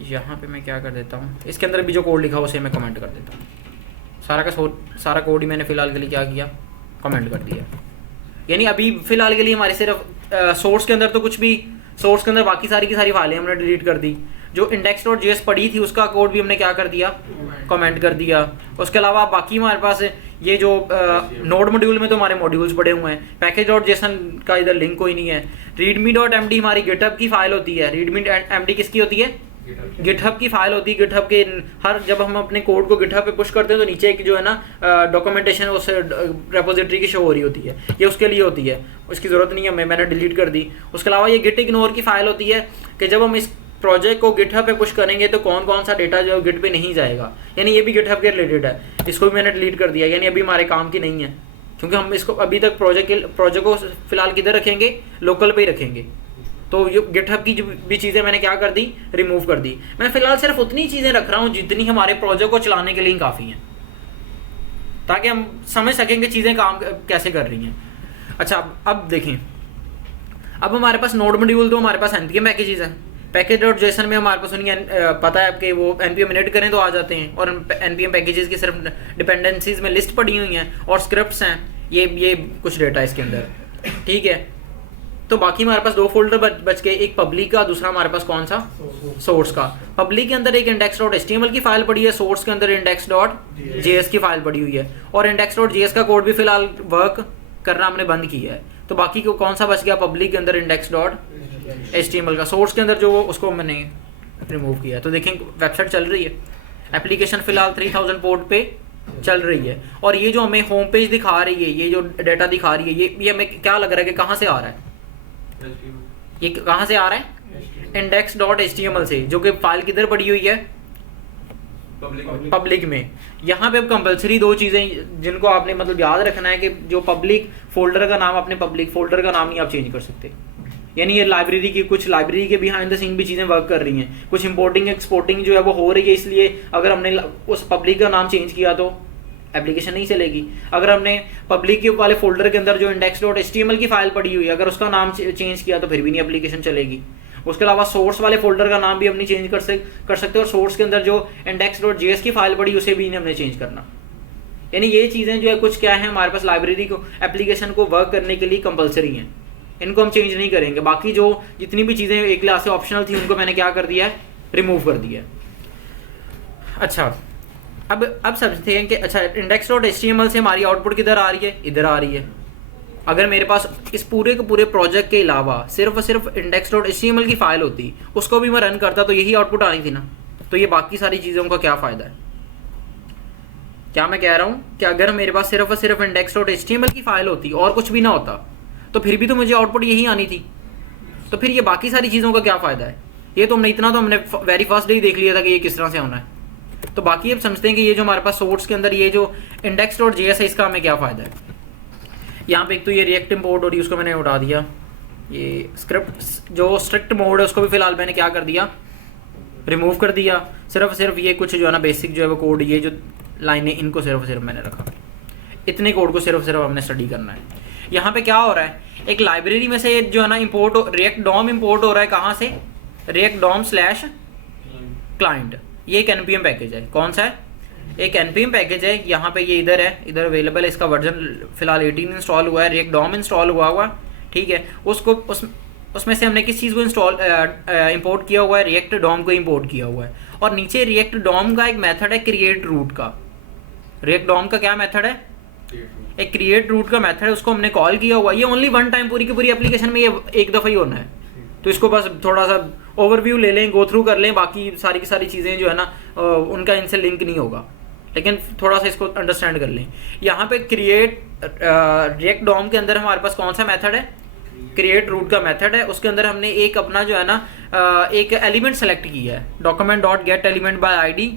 यहाँ पे मैं क्या कर देता हूँ, इसके अंदर भी जो कोड लिखा हो उसे मैं कमेंट कर देता हूँ। सारा का सारा कोड ही मैंने फ़िलहाल के लिए क्या किया, कमेंट कर दिया। यानी अभी फ़िलहाल के लिए हमारे सिर्फ सोर्स के अंदर तो कुछ भी, सोर्स के अंदर बाकी सारी की सारी फाइलें हमने डिलीट कर दी। जो index.js पड़ी थी उसका कोड भी हमने क्या कर दिया, कमेंट कर दिया। उसके अलावा बाकी हमारे पास ये जो नोड मॉड्यूल में तो हमारे मॉड्यूल्स पड़े हुए हैं। पैकेज.json का इधर लिंक कोई नहीं है। readme.md हमारी गिटहब की फाइल होती है। readme.md किसकी होती है, गिटहब की फाइल होती है। गिटहब के हर जब हम अपने कोड को गिटहब पे पुश करते हैं तो नीचे एक जो है ना डॉक्यूमेंटेशन उस रेपोजिटरी की शो हो रही होती है, ये उसके लिए होती है, उसकी ज़रूरत नहीं है, मैंने डिलीट कर दी। उसके अलावा ये गिट इग्नोर की फाइल होती है कि जब हम इस प्रोजेक्ट को गिटहब पे पुश करेंगे तो कौन कौन सा डेटा जो गिट पे नहीं जाएगा, यानी ये भी गिटहब के रिलेटेड है। इसको भी मैंने डिलीट कर दिया, यानी अभी हमारे काम की नहीं है, क्योंकि हम इसको अभी तक प्रोजेक्ट को फिलहाल किधर रखेंगे, लोकल पे ही रखेंगे। तो ये गिटहब की जो भी चीज़ें मैंने क्या कर दी, रिमूव कर दी। मैं फिलहाल सिर्फ उतनी चीज़ें रख रहा हूँ जितनी हमारे प्रोजेक्ट को चलाने के लिए काफ़ी हैं, ताकि हम समझ सकेंगे चीज़ें काम कैसे कर रही हैं। अच्छा, अब देखें, अब हमारे पास नोड मॉड्यूल तो हमारे पास npm पैकेजेस हैं। पैकेज.json में हमारे पास उनकी पता है आपके वो npm इनिट करें तो आ जाते हैं, और npm पैकेजेस की सिर्फ डिपेंडेंसीज में लिस्ट पड़ी हुई हैं और स्क्रिप्ट्स हैं, ये कुछ डेटा इसके अंदर, ठीक है। तो बाकी हमारे पास दो फोल्डर बच गए, एक पब्लिक का, दूसरा हमारे पास कौन सा, सोर्स का। पब्लिक के अंदर एक index.html की फाइल पड़ी है, सोर्स के अंदर index.js की फाइल पड़ी हुई है, और index.js का कोड भी फिलहाल वर्क करना हमने बंद किया है। तो बाकी को कौन सा बच गया, पब्लिक के अंदर index.html का, सोर्स के अंदर जो उसको मैंने रिमूव किया। तो देखें वेबसाइट चल रही है, एप्लीकेशन फिलहाल 3000 पोर्ट पे चल रही है, और ये जो हमें होम पेज दिखा रही है, ये जो डाटा दिखा रही है, ये हमें क्या लग रहा है कि कहाँ से आ रहा है, ये कहाँ से आ रहा है, index.html से, जो कि फाइल किधर पड़ी हुई है, पब्लिक में। यहाँ पे अब कंपलसरी दो चीज़ें जिनको आपने मतलब याद रखना है कि जो पब्लिक फोल्डर का नाम, अपने पब्लिक फोल्डर का नाम नहीं आप चेंज कर सकते। यानी ये लाइब्रेरी की, कुछ लाइब्रेरी के बिहाइंड द सीन भी चीज़ें वर्क कर रही हैं, कुछ इंपोर्टिंग एक्सपोर्टिंग जो है वो हो रही है, इसलिए अगर हमने उस पब्लिक का नाम चेंज किया तो एप्लीकेशन नहीं चलेगी। अगर हमने पब्लिक वाले फोल्डर के अंदर जो index.html की फाइल पड़ी हुई है अगर उसका नाम चेंज किया तो फिर भी नहीं एप्लीकेशन चलेगी। उसके अलावा सोर्स वाले फोल्डर का नाम भी हम नहीं चेंज कर सकते, और सोर्स के अंदर जो index.js की फाइल पड़ी उसे भी नहीं हमने चेंज करना। यानी ये चीज़ें जो है कुछ क्या है हमारे पास लाइब्रेरी को एप्लीकेशन को वर्क करने के लिए कंपलसरी हैं, इनको हम चेंज नहीं करेंगे। बाकी जो जितनी भी चीज़ें एक क्लास से ऑप्शनल थी उनको मैंने क्या कर दिया है, रिमूव कर दिया है। अच्छा, अब समझते हैं कि अच्छा index.html से हमारी आउटपुट किधर आ रही है, इधर आ रही है। अगर मेरे पास इस पूरे के पूरे प्रोजेक्ट के अलावा सिर्फ और सिर्फ index.html की फाइल होती, उसको भी मैं रन करता तो यही आउटपुट आनी थी ना। तो ये बाकी सारी चीज़ों का क्या फ़ायदा है? क्या मैं कह रहा हूँ कि अगर मेरे पास सिर्फ और सिर्फ index.html की फाइल होती और कुछ भी ना होता तो फिर भी तो मुझे आउटपुट यही आनी थी, तो फिर ये बाकी सारी चीज़ों का क्या फ़ायदा है? ये तो हमने इतना तो हमने वेरी फर्स्ट डे ही देख लिया था कि ये किस तरह से होना है। तो बाकी अब समझते हैं कि ये जो हमारे पास सोर्स के अंदर ये जो index.js है इसका हमें क्या फ़ायदा है। यहाँ पे एक तो ये रिएक्ट इम्पोर्ट हो रही है, उसको मैंने उठा दिया। ये स्क्रिप्ट जो स्ट्रिक्ट मोड है उसको भी फिलहाल मैंने क्या कर दिया, रिमूव कर दिया। सिर्फ ये कुछ जो है ना बेसिक जो है वो कोड, ये जो लाइनें इनको सिर्फ मैंने रखा। इतने कोड को सिर्फ हमने स्टडी करना है। यहाँ पे क्या हो रहा है, एक लाइब्रेरी में से जो है ना इम्पोर्ट रिएक्ट डॉम इम्पोर्ट हो रहा है। कहाँ से? React DOM slash client. ये एक npm पैकेज है। कौन सा है? एक npm पैकेज है। यहाँ पे ये इधर है, इधर अवेलेबल है। इसका वर्जन फिलहाल 18 इंस्टॉल हुआ है, रिएक्ट डॉम इंस्टॉल हुआ ठीक है। उसको उसमें से हमने किस चीज़ को इंपोर्ट किया हुआ है, रिएक्ट डॉम को इंपोर्ट किया हुआ है। और नीचे रिएक्ट डॉम का एक मेथड है क्रिएट रूट का। रिएक्ट डॉम का क्या मेथड है? एक क्रिएट रूट का मेथड है, उसको हमने कॉल किया हुआ है। ये ओनली वन टाइम पूरी की पूरी एप्लीकेशन में ये एक दफ़ा ही होना है। तो इसको बस थोड़ा सा ओवरव्यू ले लें, गो थ्रू कर लें। बाकी सारी की सारी चीज़ें जो है ना उनका इनसे लिंक नहीं होगा, लेकिन थोड़ा सा इसको अंडरस्टैंड कर लें। यहाँ पे क्रिएट रिएक्ट डॉम के अंदर हमारे पास कौन सा मेथड है? क्रिएट रूट का मेथड है। उसके अंदर हमने एक अपना जो है ना एक एलिमेंट सेलेक्ट किया है, document dot gate element by ID.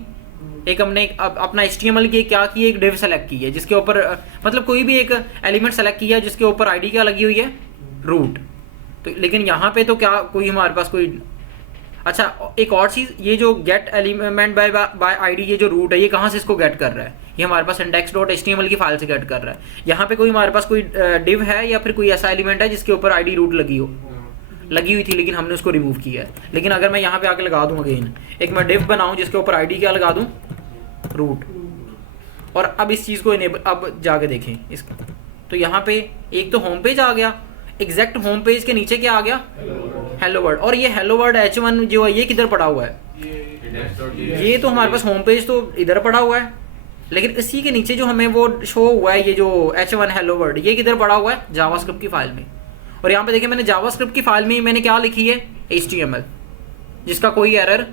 एक हमने अपना HTML की क्या की, एक डिव सेलेक्ट की है जिसके ऊपर मतलब कोई भी एक एलिमेंट सेलेक्ट किया है जिसके ऊपर आईडी क्या लगी हुई है, रूट। तो लेकिन यहाँ पे तो क्या कोई हमारे पास कोई अच्छा एक और चीज़, ये जो गेट एलिमेंट बाय आईडी, ये जो रूट है ये कहाँ से इसको गेट कर रहा है? ये हमारे पास index.html की फाइल से गेट कर रहा है। यहाँ पे कोई हमारे पास कोई डिव है या फिर कोई ऐसा एलिमेंट है जिसके ऊपर आईडी रूट लगी हुई थी, लेकिन हमने उसको रिमूव किया है। लेकिन अगर मैं यहाँ पे आके लगा दूँ अगेन, एक मैं डिव बनाऊँ जिसके ऊपर आईडी क्या लगा दूँ, रूट। और अब इस चीज़ को इनेबल, अब जाके देखें इसका, तो यहाँ पे एक तो होम पेज आ गया, एग्जैक्ट होम पेज के नीचे क्या आ गया, हेलो वर्ल्ड। और ये हेलो वर्ल्ड H1 जो है ये किधर पड़ा हुआ है? ये तो हमारे पास होम पेज तो इधर पड़ा हुआ है, लेकिन इसी के नीचे जो हमें वो शो हुआ है ये जो H1 हेलो वर्ल्ड, ये किधर पड़ा हुआ है? जावास्क्रिप्ट की फाइल में। और यहाँ पे देखिए मैंने जावास्क्रिप्ट की फाइल में मैंने क्या लिखी है, HTML, जिसका कोई एरर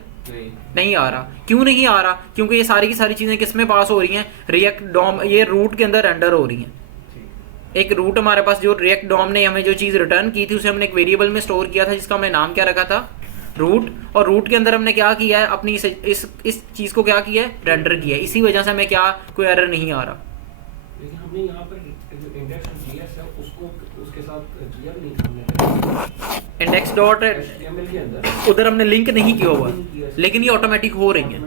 नहीं आ रहा। क्यों नहीं आ रहा? क्योंकि ये सारी की सारी चीज़ें किस में पास हो रही हैं, रिएक्ट डॉम, ये रूट के अंदर रेंडर हो रही हैं। एक रूट हमारे पास जो रिएक्ट डॉम ने हमें जो चीज़ रिटर्न की थी उसे हमने एक वेरिएबल में स्टोर किया था जिसका हमने नाम क्या रखा था, रूट। और रूट के अंदर हमने क्या किया है, अपनी इस चीज़ को क्या किया है, रेंडर किया है। इसी वजह से हमें क्या कोई एरर नहीं आ रहा। लेकिन हमने यहाँ पर जो index.js है उसको उसके साथ किया नहीं हमने, इंडेक्स डॉट HTML के अंदर उधर हमने लिंक नहीं किया हुआ, लेकिन ये ऑटोमेटिक हो रही हैं,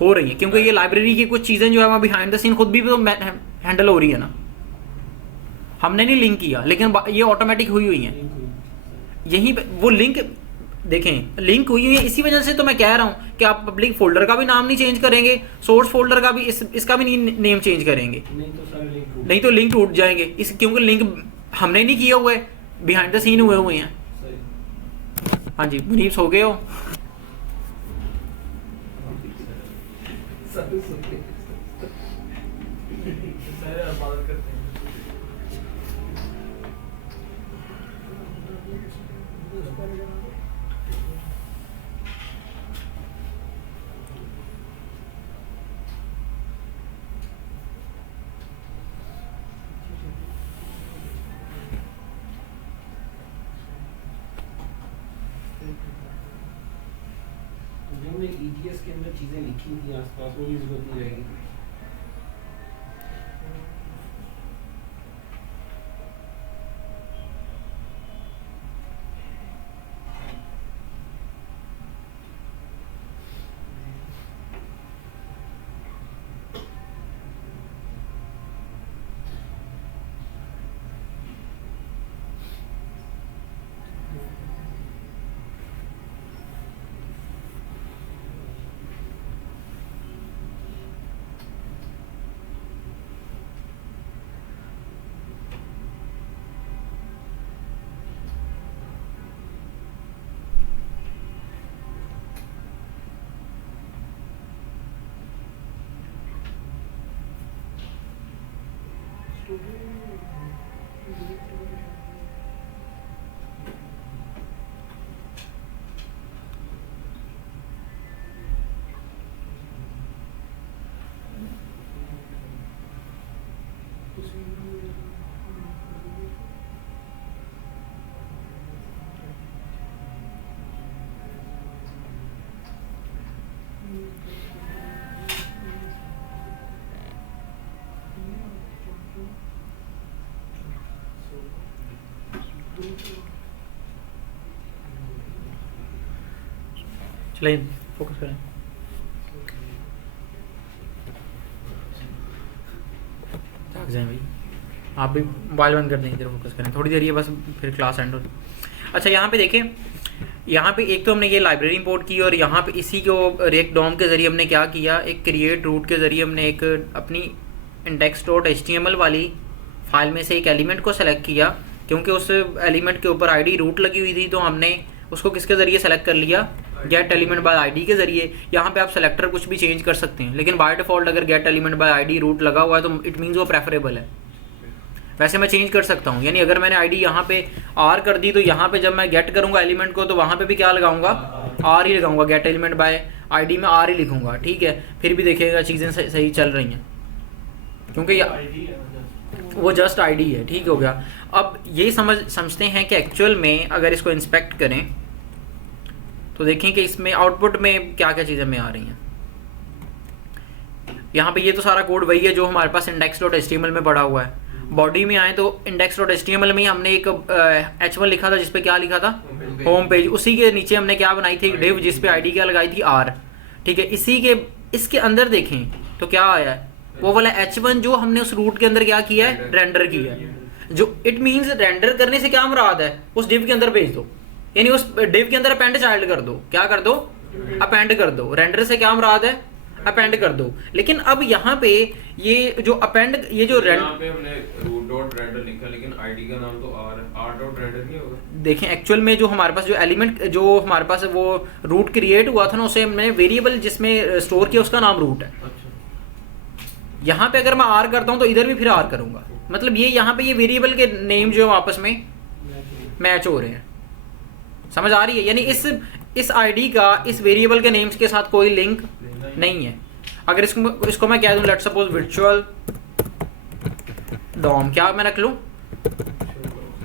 हो रही है क्योंकि ये लाइब्रेरी की कुछ चीज़ें जो है वहाँ बिहाइंड द सीन खुद भी तो हैंडल हो रही है ना। हमने नहीं लिंक किया, लेकिन ये ऑटोमेटिक हुई है। यहीं पे वो लिंक देखें, लिंक हुई है। इसी वजह से तो मैं कह रहा हूँ कि आप पब्लिक फोल्डर का भी नाम नहीं चेंज करेंगे, सोर्स फोल्डर का भी इसका भी नहीं नेम चेंज करेंगे, नहीं तो लिंक टूट जाएंगे। इस क्योंकि लिंक हमने नहीं किया हुआ है, बिहाइंड द सीन हुए हैं। हाँ जी, मुनीब सो गए हो? जो हमने ETS के अंदर चीजें लिखी थी आसपास वो भी जरूरत नहीं रहेगी। चलिए फोकस करें। थक जाए भाई, आप भी मोबाइल बंद कर दें, इधर फोकस करें थोड़ी देर, ये बस फिर क्लास एंड हो। अच्छा यहाँ पे देखें, यहाँ पे एक तो हमने ये लाइब्रेरी इंपोर्ट की और यहाँ पे इसी को रेक डॉम के ज़रिए हमने क्या किया, एक क्रिएट रूट के ज़रिए हमने एक अपनी index.html वाली फाइल में से एक एलिमेंट को सेलेक्ट किया, क्योंकि उस एलिमेंट के ऊपर आईडी रूट लगी हुई थी, तो हमने उसको किसके ज़रिए सेलेक्ट कर लिया, गेट एलिमेंट बाय आईडी के ज़रिए। यहाँ पे आप सेलेक्टर कुछ भी चेंज कर सकते हैं, लेकिन बाय डिफ़ॉल्ट अगर get element by ID root लगा हुआ है तो इट मीन्स वो प्रेफरेबल है। वैसे मैं चेंज कर सकता हूँ, यानी अगर मैंने आईडी यहाँ पे आर कर दी तो यहाँ पे जब मैं गेट करूँगा एलिमेंट को तो वहाँ पे भी क्या लगाऊंगा, आर ही लगाऊंगा, गेट एलिमेंट बाय आईडी में आर ही लिखूंगा, ठीक है। फिर भी देखिएगा चीज़ें सही चल रही हैं, क्योंकि वो जस्ट आईडी है, ठीक हो गया। अब ये समझते हैं कि एक्चुअल में अगर इसको इंस्पेक्ट करें तो देखें कि इसमें आउटपुट में क्या क्या चीज़ें में आ रही हैं। यहाँ पे ये तो सारा कोड वही है जो हमारे पास index.html में पड़ा हुआ है। बॉडी में आए तो index.html में हमने एक h1 लिखा था जिसपे क्या लिखा था, होम पेज। उसी के नीचे हमने क्या बनाई थी, एक डिव जिसपे आईडी क्या लगाई थी, आर, ठीक है। इसके अंदर देखें तो क्या आया है, वो वाला h1 जो हमने उस रूट के अंदर क्या किया है, रेंडर किया है। जो इट मीन्स रेंडर करने से क्या मुराद है, उस डिव के अंदर भेज दो, यानी उस डिव के अंदर अपेंड चाइल्ड कर दो, क्या कर दो, अपेंड कर दो। रेंडर से क्या मुराद है, अपेंड कर दो। लेकिन अब यहाँ पे ये जो अपेंड, ये जो यहाँ पे हमने root dot render लिखा, लेकिन आईडी का नाम तो r है, r dot render नहीं होगा। देखें एक्चुअल में जो हमारे पास जो एलिमेंट जो हमारे पास वो रूट क्रिएट हुआ था ना, उसे हमने वेरिएबल जिसमें स्टोर किया उसका नाम रूट है। यहाँ पे अगर मैं आर करता हूँ तो इधर भी फिर आर करूंगा, मतलब ये यहाँ पे ये वेरिएबल के नेम जो आपस में मैच हो रहे हैं, समझ आ रही है। यानी इस आईडी का इस वेरिएबल के नेम्स के साथ कोई लिंक नहीं है। अगर इसको मैं क्या दूं, लेट्स सपोज वर्चुअल डॉम, क्या मैं रख लूं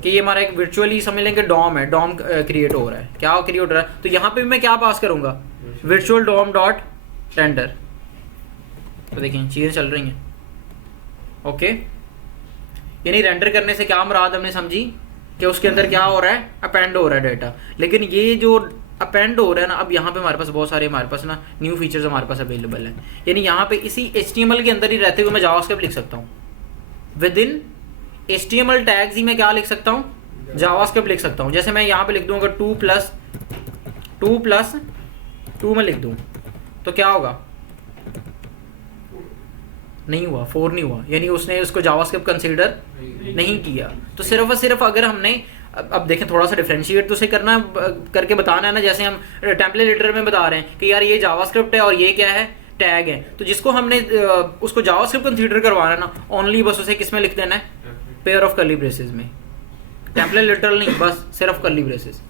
कि ये हमारा एक वर्चुअली समझ लेंगे डॉम है, डॉम क्रिएट हो रहा है, क्या क्रिएट हो रहा है, तो यहाँ पे भी मैं क्या पास करूंगा, वर्चुअल डॉम डॉट रेंडर। तो देखिए चीजें चल रही हैं, ओके। यानी रेंडर करने से क्या मुराद हमने समझी कि उसके अंदर क्या हो रहा है, अपेंड हो रहा है डाटा। लेकिन ये जो अपेंड हो रहा है ना, अब यहाँ पे हमारे पास बहुत सारे हमारे पास ना न्यू फीचर्स हमारे पास अवेलेबल है। यानी यहाँ पे इसी HTML के अंदर ही रहते हुए मैं जावास्क्रिप्ट लिख सकता हूँ, विद इन HTML टैग्स ही मैं क्या लिख सकता हूँ, जावास्क्रिप्ट लिख सकता हूँ। जैसे मैं यहाँ पे लिख दूँ अगर 2+2 में लिख दूँ तो क्या होगा, नहीं हुआ, 4 नहीं हुआ, यानी उसने उसको जावास्क्रिप्ट कंसीडर नहीं किया। तो सिर्फ और सिर्फ अगर हमने अब देखें थोड़ा सा डिफरेंशिएट तो उसे करना करके बताना है ना, जैसे हम टेम्पलेट एडिटर में बता रहे हैं कि यार ये जावास्क्रिप्ट है और ये क्या है, टैग है। तो जिसको हमने उसको जावास्क्रिप्ट कंसीडर करवाना है ना, ओनली बस उसे किस में लिख देना है, पेयर ऑफ कर्ली ब्रेसेस में, टेम्पलेट लिटरल नहीं, बस सिर्फ कर्ली ब्रेसेस।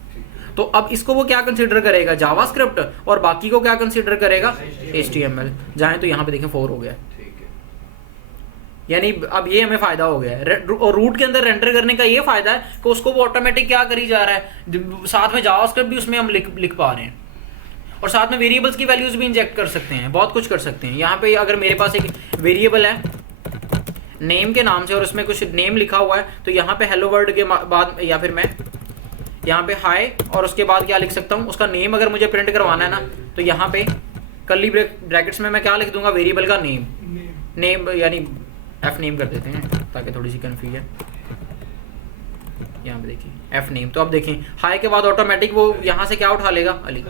तो अब इसको वो क्या कंसीडर करेगा, जावास्क्रिप्ट, और बाकी को क्या कंसीडर करेगा, HTML। जाएं तो यहाँ पे देखें 4 हो गया, यानी अब ये हमें फायदा हो गया है। और रूट के अंदर रेंडर करने का ये फायदा है कि उसको वो ऑटोमेटिक क्या करी जा रहा है, साथ में जावास्क्रिप्ट भी उसमें हम लिख पा रहे हैं, और साथ में वेरिएबल्स की वैल्यूज भी इंजेक्ट कर सकते हैं, बहुत कुछ कर सकते हैं। यहाँ पे अगर मेरे पास एक वेरिएबल है नेम के नाम से और उसमें कुछ नेम लिखा हुआ है, तो यहाँ पे हेलो वर्ड के बाद या फिर मैं यहाँ पे हाई और उसके बाद क्या लिख सकता हूँ, उसका नेम अगर मुझे प्रिंट करवाना है ना, तो यहाँ पे कर्ली ब्रैकेट्स में मैं क्या लिख दूंगा, वेरिएबल का नेम, यानी एफ नेम कर देते हैं ताकि थोड़ी सी कंफ्यूजन। यहाँ पे देखिए एफ नेम, तो अब देखें हाई के बाद ऑटोमेटिक वो यहाँ से क्या उठा लेगा, अली,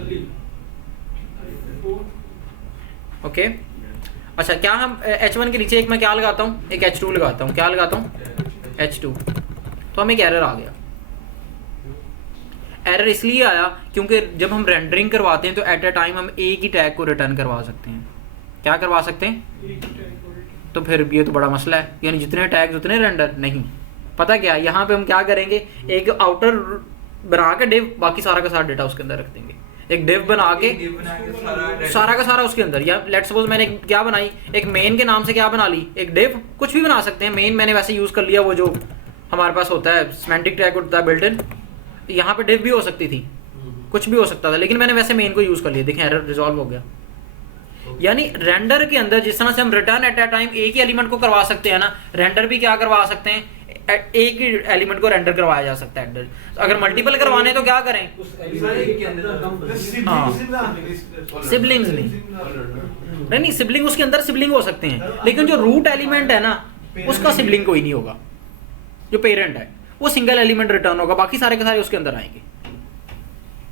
ओके। अच्छा क्या हम H1 के नीचे एक मैं क्या लगाता हूँ, एक H2 लगाता हूँ, क्या लगाता हूँ, H2। तो हमें एक एरर आ गया। एरर इसलिए आया क्योंकि जब हम रेंडरिंग करवाते हैं तो एट अ टाइम हम एक ही टैग को रिटर्न करवा सकते हैं। क्या करवा सकते हैं, तो फिर ये तो बड़ा मसला है, यानी जितने टैग्स उतने रेंडर नहीं। पता क्या, यहाँ पे हम क्या करेंगे, एक आउटर बना के डिव, बाकी सारा का सारा डेटा उसके अंदर रख देंगे। एक डिव बना के सारा का सारा उसके अंदर, या लेट्स सपोज मैंने क्या बनाई, एक मेन के नाम से क्या बना ली, एक डिव, कुछ भी बना सकते हैं। मेन मैंने वैसे यूज कर लिया वो जो हमारे पास होता है सिमेंटिक टैग होता है बिल्ट इन, यहाँ पे डिव भी हो सकती थी, कुछ भी हो सकता था, लेकिन मैंने वैसे मेन को यूज कर लिया। देखें एरर रिजॉल्व हो गया। यानी रेंडर के अंदर जिस तरह से हम रिटर्न एट अ टाइम एक ही एलिमेंट को करवा सकते हैं ना, रेंडर भी क्या करवा सकते हैं, एक ही एलिमेंट को रेंडर करवाया जा सकता है। अगर मल्टीपल करवाने तो क्या करें? उस एलिमेंट के अंदर सिबलिंग्स नहीं, सिबलिंग उसके अंदर सिबलिंग हो सकते हैं, लेकिन जो रूट एलिमेंट है ना उसका सिबलिंग कोई नहीं होगा। जो पेरेंट है वो सिंगल एलिमेंट रिटर्न होगा, बाकी सारे के सारे उसके अंदर आएंगे।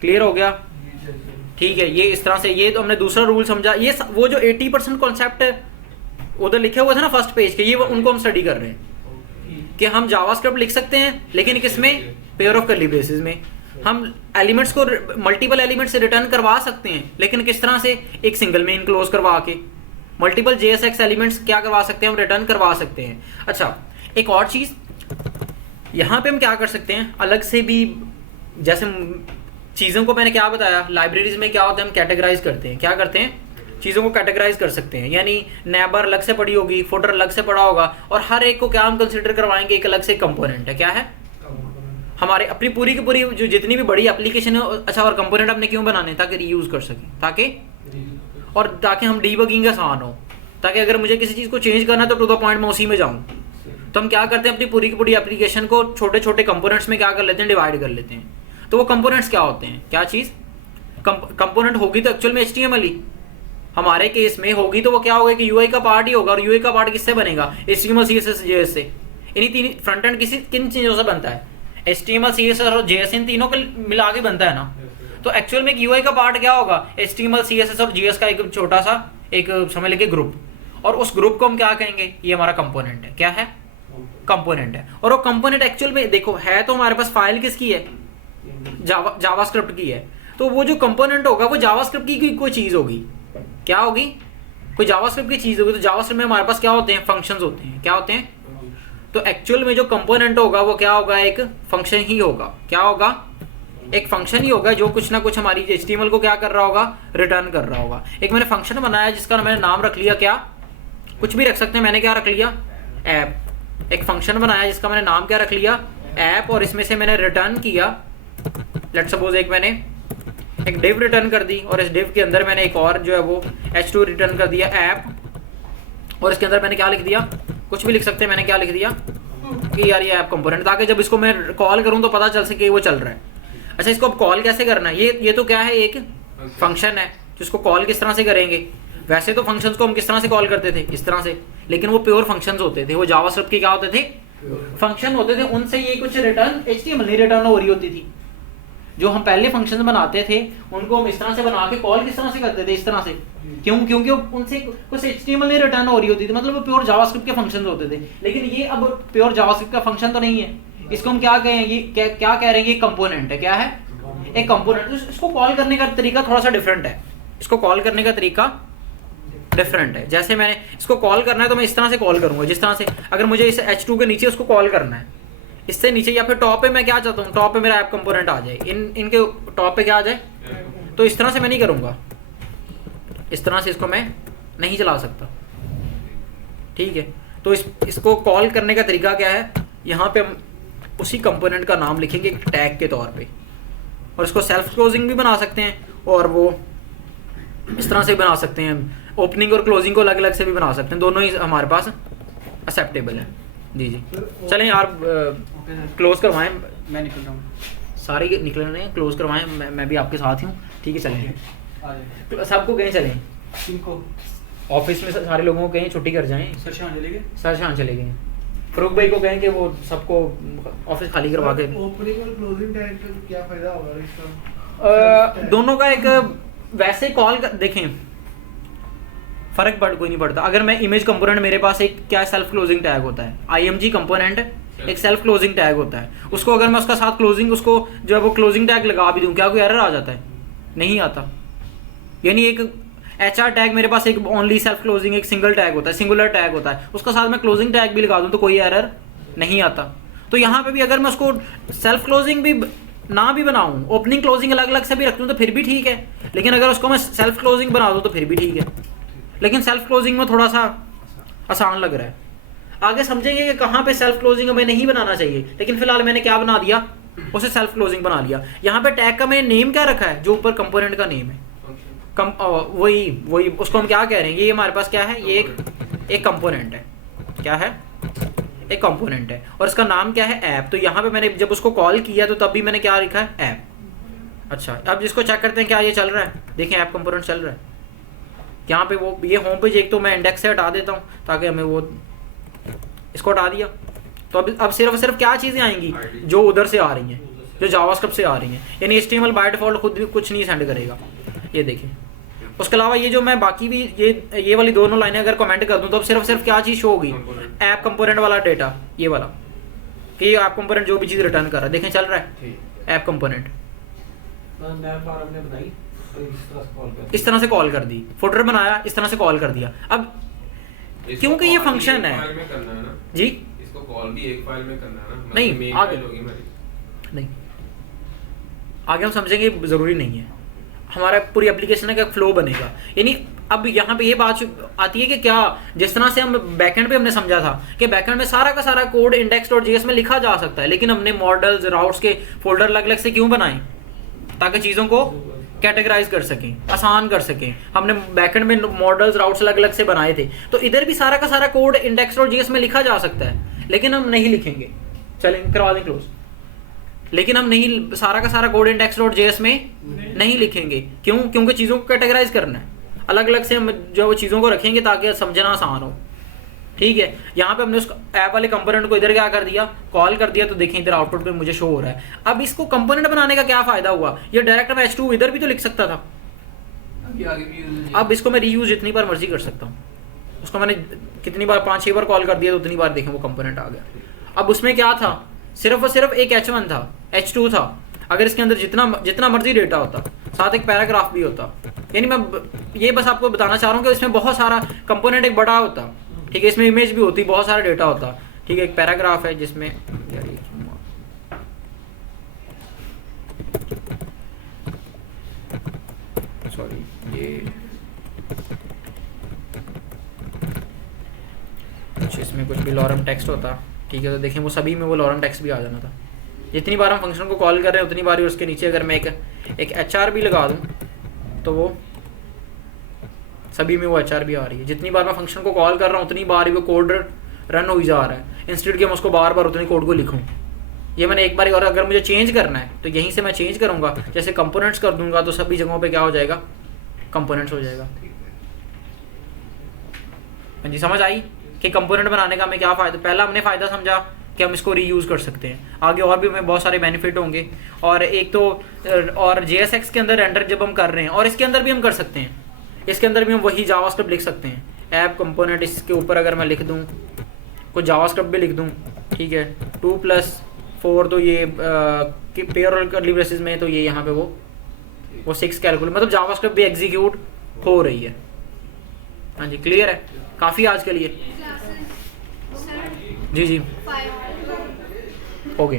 क्लियर हो गया? ठीक है, ये इस तरह से, ये तो हमने दूसरा रूल समझा। ये वो जो 80% कॉन्सेप्ट है उधर लिखे हुए थे ना फर्स्ट पेज के, ये उनको हम स्टडी कर रहे हैं कि हम जावास्क्रिप्ट लिख सकते हैं, लेकिन किसमें? पेयर ऑफ कर्ली ब्रेसेस में। हम एलिमेंट्स को मल्टीपल एलिमेंट से रिटर्न करवा सकते हैं, लेकिन किस तरह से? एक सिंगल में इनक्लोज करवा के। मल्टीपल JSX एलिमेंट्स क्या करवा सकते हैं? हम रिटर्न करवा सकते हैं। अच्छा, एक और चीज यहाँ पे हम क्या कर सकते हैं अलग से भी, जैसे चीज़ों को मैंने क्या बताया, लाइब्रेरीज में क्या होता है, हम कैटेगराइज करते हैं। क्या करते हैं? चीज़ों को कैटेगराइज कर सकते हैं, यानी नैबर अलग से पड़ी होगी, फुटर अलग से पड़ा होगा, और हर एक को क्या हम कंसिडर करवाएंगे? एक अलग से कंपोनेंट है। क्या है? हमारे अपनी पूरी की पूरी जो जितनी भी बड़ी एप्लीकेशन है, अच्छा, और कंपोनेंट हमने क्यों बनाने? ताकि रीयूज कर सकें, ताकि हम डीबगिंग आसान हो, ताकि अगर मुझे किसी चीज़ को चेंज करना है तो टू द पॉइंट मैं उसी में जाऊँ। तो हम क्या करते हैं? अपनी पूरी की पूरी एप्लीकेशन को छोटे छोटे कंपोनेंट्स में क्या कर लेते हैं? डिवाइड कर लेते हैं। तो वो कंपोनेंट्स क्या होते हैं? क्या चीज़? कंपोनेंट होगी तो एक्चुअल में HTML ही हमारे केस में होगी, तो वो क्या होगा कि UI का पार्ट ही होगा। और UI का पार्ट किससे बनेगा? HTML CSS JS से। इन्हीं तीन फ्रंट एंड किन चीज़ों से बनता है? HTML CSS और JS, इन तीनों को मिला के बनता है ना। तो एक्चुअल में UI का पार्ट क्या होगा? HTML CSS और JS का एक छोटा सा एक समझ लीजिए ग्रुप, और उस ग्रुप को हम क्या कहेंगे? ये हमारा कंपोनेंट है। क्या है? कंपोनेंट है। और वो कंपोनेंट एक्चुअल में देखो है तो हमारे पास फाइल किसकी है? जावास्क्रिप्ट की है। तो वो जो कंपोनेंट होगा वो जावास्क्रिप्ट की कोई चीज़ होगी। क्या होगी? कोई जावास्क्रिप्ट की चीज़ होगी। तो जावास्क्रिप्ट में हमारे पास क्या होते हैं? फंक्शंस होते हैं। क्या होते हैं? तो एक्चुअल में जो कंपोनेंट होगा वो क्या होगा? एक फंक्शन ही होगा। क्या होगा? एक फंक्शन ही होगा जो कुछ ना कुछ हमारी HTML को क्या कर रहा होगा? रिटर्न कर रहा होगा। एक मैंने फंक्शन बनाया जिसका मैंने नाम रख लिया, क्या? कुछ भी रख सकते हैं। मैंने क्या रख लिया? ऐप। एक फंक्शन बनाया जिसका मैंने नाम क्या रख लिया? ऐप। और इसमें से मैंने रिटर्न किया, लेट्स सपोज मैंने एक डिव रिटर्न कर दी, और इस डिव के अंदर मैंने एक और जो है वो H2 रिटर्न कर दिया, ऐप। और इसके अंदर मैंने क्या लिख दिया? कुछ भी लिख सकते हैं। मैंने क्या लिख दिया कि यार ये ऐप कंपोनेंट, ताकि जब इसको मैं कॉल करूं तो पता चल सके वो चल रहा है। अच्छा, इसको अब कॉल कैसे करना है? ये तो क्या है? एक फंक्शन है जिसको कॉल किस तरह से करेंगे? वैसे तो फंक्शंस को हम किस तरह से कॉल करते थे? इस तरह से, लेकिन वो प्योर फंक्शंस होते थे। वो जावास्क्रिप्ट के क्या होते थे? फंक्शन होते थे। उनसे ये कुछ रिटर्न HTML नहीं रिटर्न हो रही होती थी। जो हम पहले फंक्शंस बनाते थे उनको हम इस तरह से बना के कॉल किस तरह से करते थे? इस तरह से। क्यों? क्योंकि उनसे कुछ HTML नहीं रिटर्न हो रही होती थी, मतलब वो प्योर जावास्क्रिप्ट के फंक्शंस होते थे। लेकिन ये अब प्योर जावास्क्रिप्ट का फंक्शन तो नहीं है। इसको हम क्या कहें? ये क्या कह रहे हैं? ये कंपोनेंट है। क्या है? एक कंपोनेंट। तो इसको कॉल करने का तरीका थोड़ा सा डिफरेंट है। इसको कॉल करने का तरीका डिफरेंट है। जैसे मैंने इसको कॉल करना है तो मैं इस तरह से कॉल करूंगा, जिस तरह से अगर मुझे इस H2 के नीचे उसको कॉल करना है, इससे नीचे या फिर टॉप पे मैं क्या चाहता हूँ? टॉप पे मेरा ऐप कंपोनेंट आ जाए, इनके टॉप पे क्या आ जाए। तो इस तरह से मैं नहीं करूँगा, इस तरह से इसको मैं नहीं चला सकता। ठीक है, तो इसको कॉल करने का तरीका क्या है? यहाँ पे हम उसी कंपोनेंट का नाम लिखेंगे टैग के तौर पे, और इसको सेल्फ क्लोजिंग भी बना सकते हैं, और वो इस तरह से बना सकते हैं। ओपनिंग और क्लोजिंग को अलग अलग से भी बना सकते हैं। दोनों ही हमारे पास एक्सेप्टेबल है। जी चलें यार, क्लोज करवाएं। मैं निकल रहा हूँ, सारे निकल रहे हैं, क्लोज करवाएं। मैं भी आपके साथ ही हूँ। ठीक है, चलें। सबको कहीं चलें, किनको? ऑफिस में सारे लोगों को कहीं छुट्टी कर जाएं। सर शान चले गए? सर शान चले गए। फरूक भाई को कहें कि वो सबको ऑफिस खाली करवा के। ओपनिंग और क्लोजिंग टैग का क्या फायदा होगा इसका? दोनों का एक वैसे कॉल देखें, फर्क कोई नहीं पड़ता। अगर मैं इमेज कंपोनेंट, मेरे पास एक क्या सेल्फ क्लोजिंग टैग होता है, IMG कंपोनेंट एक सेल्फ क्लोजिंग टैग होता है। उसको अगर मैं उसका साथ क्लोजिंग, उसको जो है वो क्लोजिंग टैग लगा भी दूं, क्या कोई एरर आ जाता है? नहीं आता। यानी एक HR टैग मेरे पास एक ओनली सेल्फ क्लोजिंग एक सिंगल टैग होता है, सिंगुलर टैग होता है, उसका साथ मैं क्लोजिंग टैग भी लगा दूं तो कोई एरर नहीं आता। तो यहाँ पे भी अगर मैं उसको सेल्फ क्लोजिंग भी ना भी बनाऊं, ओपनिंग क्लोजिंग अलग अलग से भी रख दूं तो फिर भी ठीक है, लेकिन अगर उसको मैं सेल्फ क्लोजिंग बना दूं तो फिर भी ठीक है। लेकिन सेल्फ क्लोजिंग में थोड़ा सा आसान लग रहा है। आगे समझेंगे कि कहाँ पे सेल्फ क्लोजिंग हमें नहीं बनाना चाहिए, लेकिन फिलहाल मैंने क्या बना दिया? उसे सेल्फ क्लोजिंग बना लिया। यहाँ पे टैग का मैंने नेम क्या रखा है? जो ऊपर कंपोनेंट का नेम है, वही उसको हम क्या कह रहे हैं? ये हमारे पास क्या है? ये एक कंपोनेंट है। क्या है? एक कंपोनेंट है और इसका नाम क्या है ऐप। तो यहाँ पे मैंने जब उसको कॉल किया तो तब भी मैंने क्या लिखा है ऐप। अच्छा, अब जिसको चेक करते हैं क्या ये चल रहा है, देखें ऐप कंपोनेंट चल रहा है यहाँ पे। वो ये होम पेज एक तो मैं इंडेक्स से हटा देता हूँ ताकि हमें वो, इसको हटा दिया तो अब सिर्फ क्या चीज़ें आएंगी जो उधर से आ रही हैं, जो जावास्क्रिप्ट से आ रही हैं, यानी HTML बाय डिफॉल्ट खुद भी कुछ नहीं सेंड करेगा, ये देखें। उसके अलावा ये जो मैं बाकी भी ये वाली दोनों लाइनें अगर कमेंट कर दूं तो अब सिर्फ क्या चीज़ शो होगी, ऐप कंपोनेंट वाला डेटा, ये वाला कि ये ऐप कंपोनेंट जो भी चीज़ रिटर्न कर रहा है, देखें चल रहा है ऐप कंपोनेंट। इस तरह से कॉल कर दी, फुटर बनाया, इस तरह से कॉल कर दिया। अब क्योंकि ये फंक्शन है जी, इसको कॉल भी एक फाइल में करना है ना, नहीं आगे नहीं, आगे हम समझेंगे, ज़रूरी नहीं है। हमारा पूरी एप्लीकेशन का एक फ्लो बनेगा। यानी अब यहाँ पे ये बात आती है कि क्या जिस तरह से हम बैकएंड पे हमने समझा था कि बैकएंड में सारा का सारा कोड index.js में लिखा जा सकता है, लेकिन हमने मॉडल्स राउट्स के फोल्डर अलग अलग से क्यों बनाए, ताकि चीज़ों को कैटेगराइज कर सकें, आसान कर सकें। हमने बैकएंड में मॉडल्स राउट्स अलग अलग से बनाए थे, तो इधर भी सारा का सारा कोड index.js में लिखा जा सकता है, लेकिन हम नहीं लिखेंगे। चलें करवा दें क्लोज। लेकिन हम नहीं सारा का सारा कोड index.js में नहीं लिखेंगे। क्यों? क्योंकि चीज़ों को कैटेगराइज करना है, अलग अलग से हम जो चीज़ों को रखेंगे ताकि समझना आसान हो। ठीक है, यहाँ पे हमने उस ऐप वाले कंपोनेंट को इधर क्या कर दिया, कॉल कर दिया, तो देखें इधर आउटपुट पे मुझे शो हो रहा है। अब इसको कंपोनेंट बनाने का क्या फ़ायदा हुआ, ये डायरेक्ट मैं H2 इधर भी तो लिख सकता था। अब इसको मैं रीयूज जितनी बार मर्जी कर सकता हूँ। उसको मैंने कितनी बार 5-6 बार कॉल कर दिया तो उतनी बार देखें वो कंपोनेंट आ गया। अब उसमें क्या था, सिर्फ और सिर्फ एक H1 था, H2 था। अगर इसके अंदर जितना मर्जी डेटा होता, साथ एक पैराग्राफ भी होता, यानी मैं ये बस आपको बताना चाह रहा हूँ कि इसमें बहुत सारा कंपोनेंट एक बड़ा होता। ठीक है, इसमें इमेज भी होती, बहुत सारा डेटा होता। ठीक है, एक पैराग्राफ है जिसमें सॉरी ये इसमें कुछ भी लॉरम टेक्स्ट होता। ठीक है, तो देखें वो सभी में वो लॉरम टेक्स्ट भी आ जाना था। जितनी बार हम फंक्शन को कॉल कर रहे हैं उतनी बार ही उसके नीचे अगर मैं एक HR भी लगा दूं तो वो सभी में वो HR भी आ रही है। जितनी बार मैं फंक्शन को कॉल कर रहा हूँ उतनी बार ही वो कोड रन हो जा रहा है, इंस्टेड कि मैं उसको बार बार उतनी कोड को लिखूँ। ये मैंने एक बार, और अगर मुझे चेंज करना है तो यहीं से मैं चेंज करूँगा, जैसे कंपोनेंट्स कर दूंगा तो सभी जगहों पर क्या हो जाएगा, कंपोनेंट्स हो जाएगा। हाँ जी, समझ आई कि कंपोनेंट बनाने का हमें क्या फ़ायदा। पहला हमने फ़ायदा समझा कि हम इसको रीयूज़ कर सकते हैं, आगे और भी हमें बहुत सारे बेनिफिट होंगे। और एक तो और JSX के अंदर रेंडर जब हम कर रहे हैं, और इसके अंदर भी हम कर सकते हैं, इसके अंदर भी हम वही जावास्क्रिप्ट लिख सकते हैं। ऐप कंपोनेंट, इसके ऊपर अगर मैं लिख दूँ कुछ जावास्क्रिप्ट भी लिख दूँ, ठीक है, 2+4 तो ये पेयर और कर्ली ब्रेसेस में, तो ये यहाँ पे वो 6 कैलकुलेट, मतलब जावास्क्रिप्ट भी एग्जीक्यूट हो रही है। हाँ जी, क्लियर है काफ़ी आज के लिए। जी जी, ओके।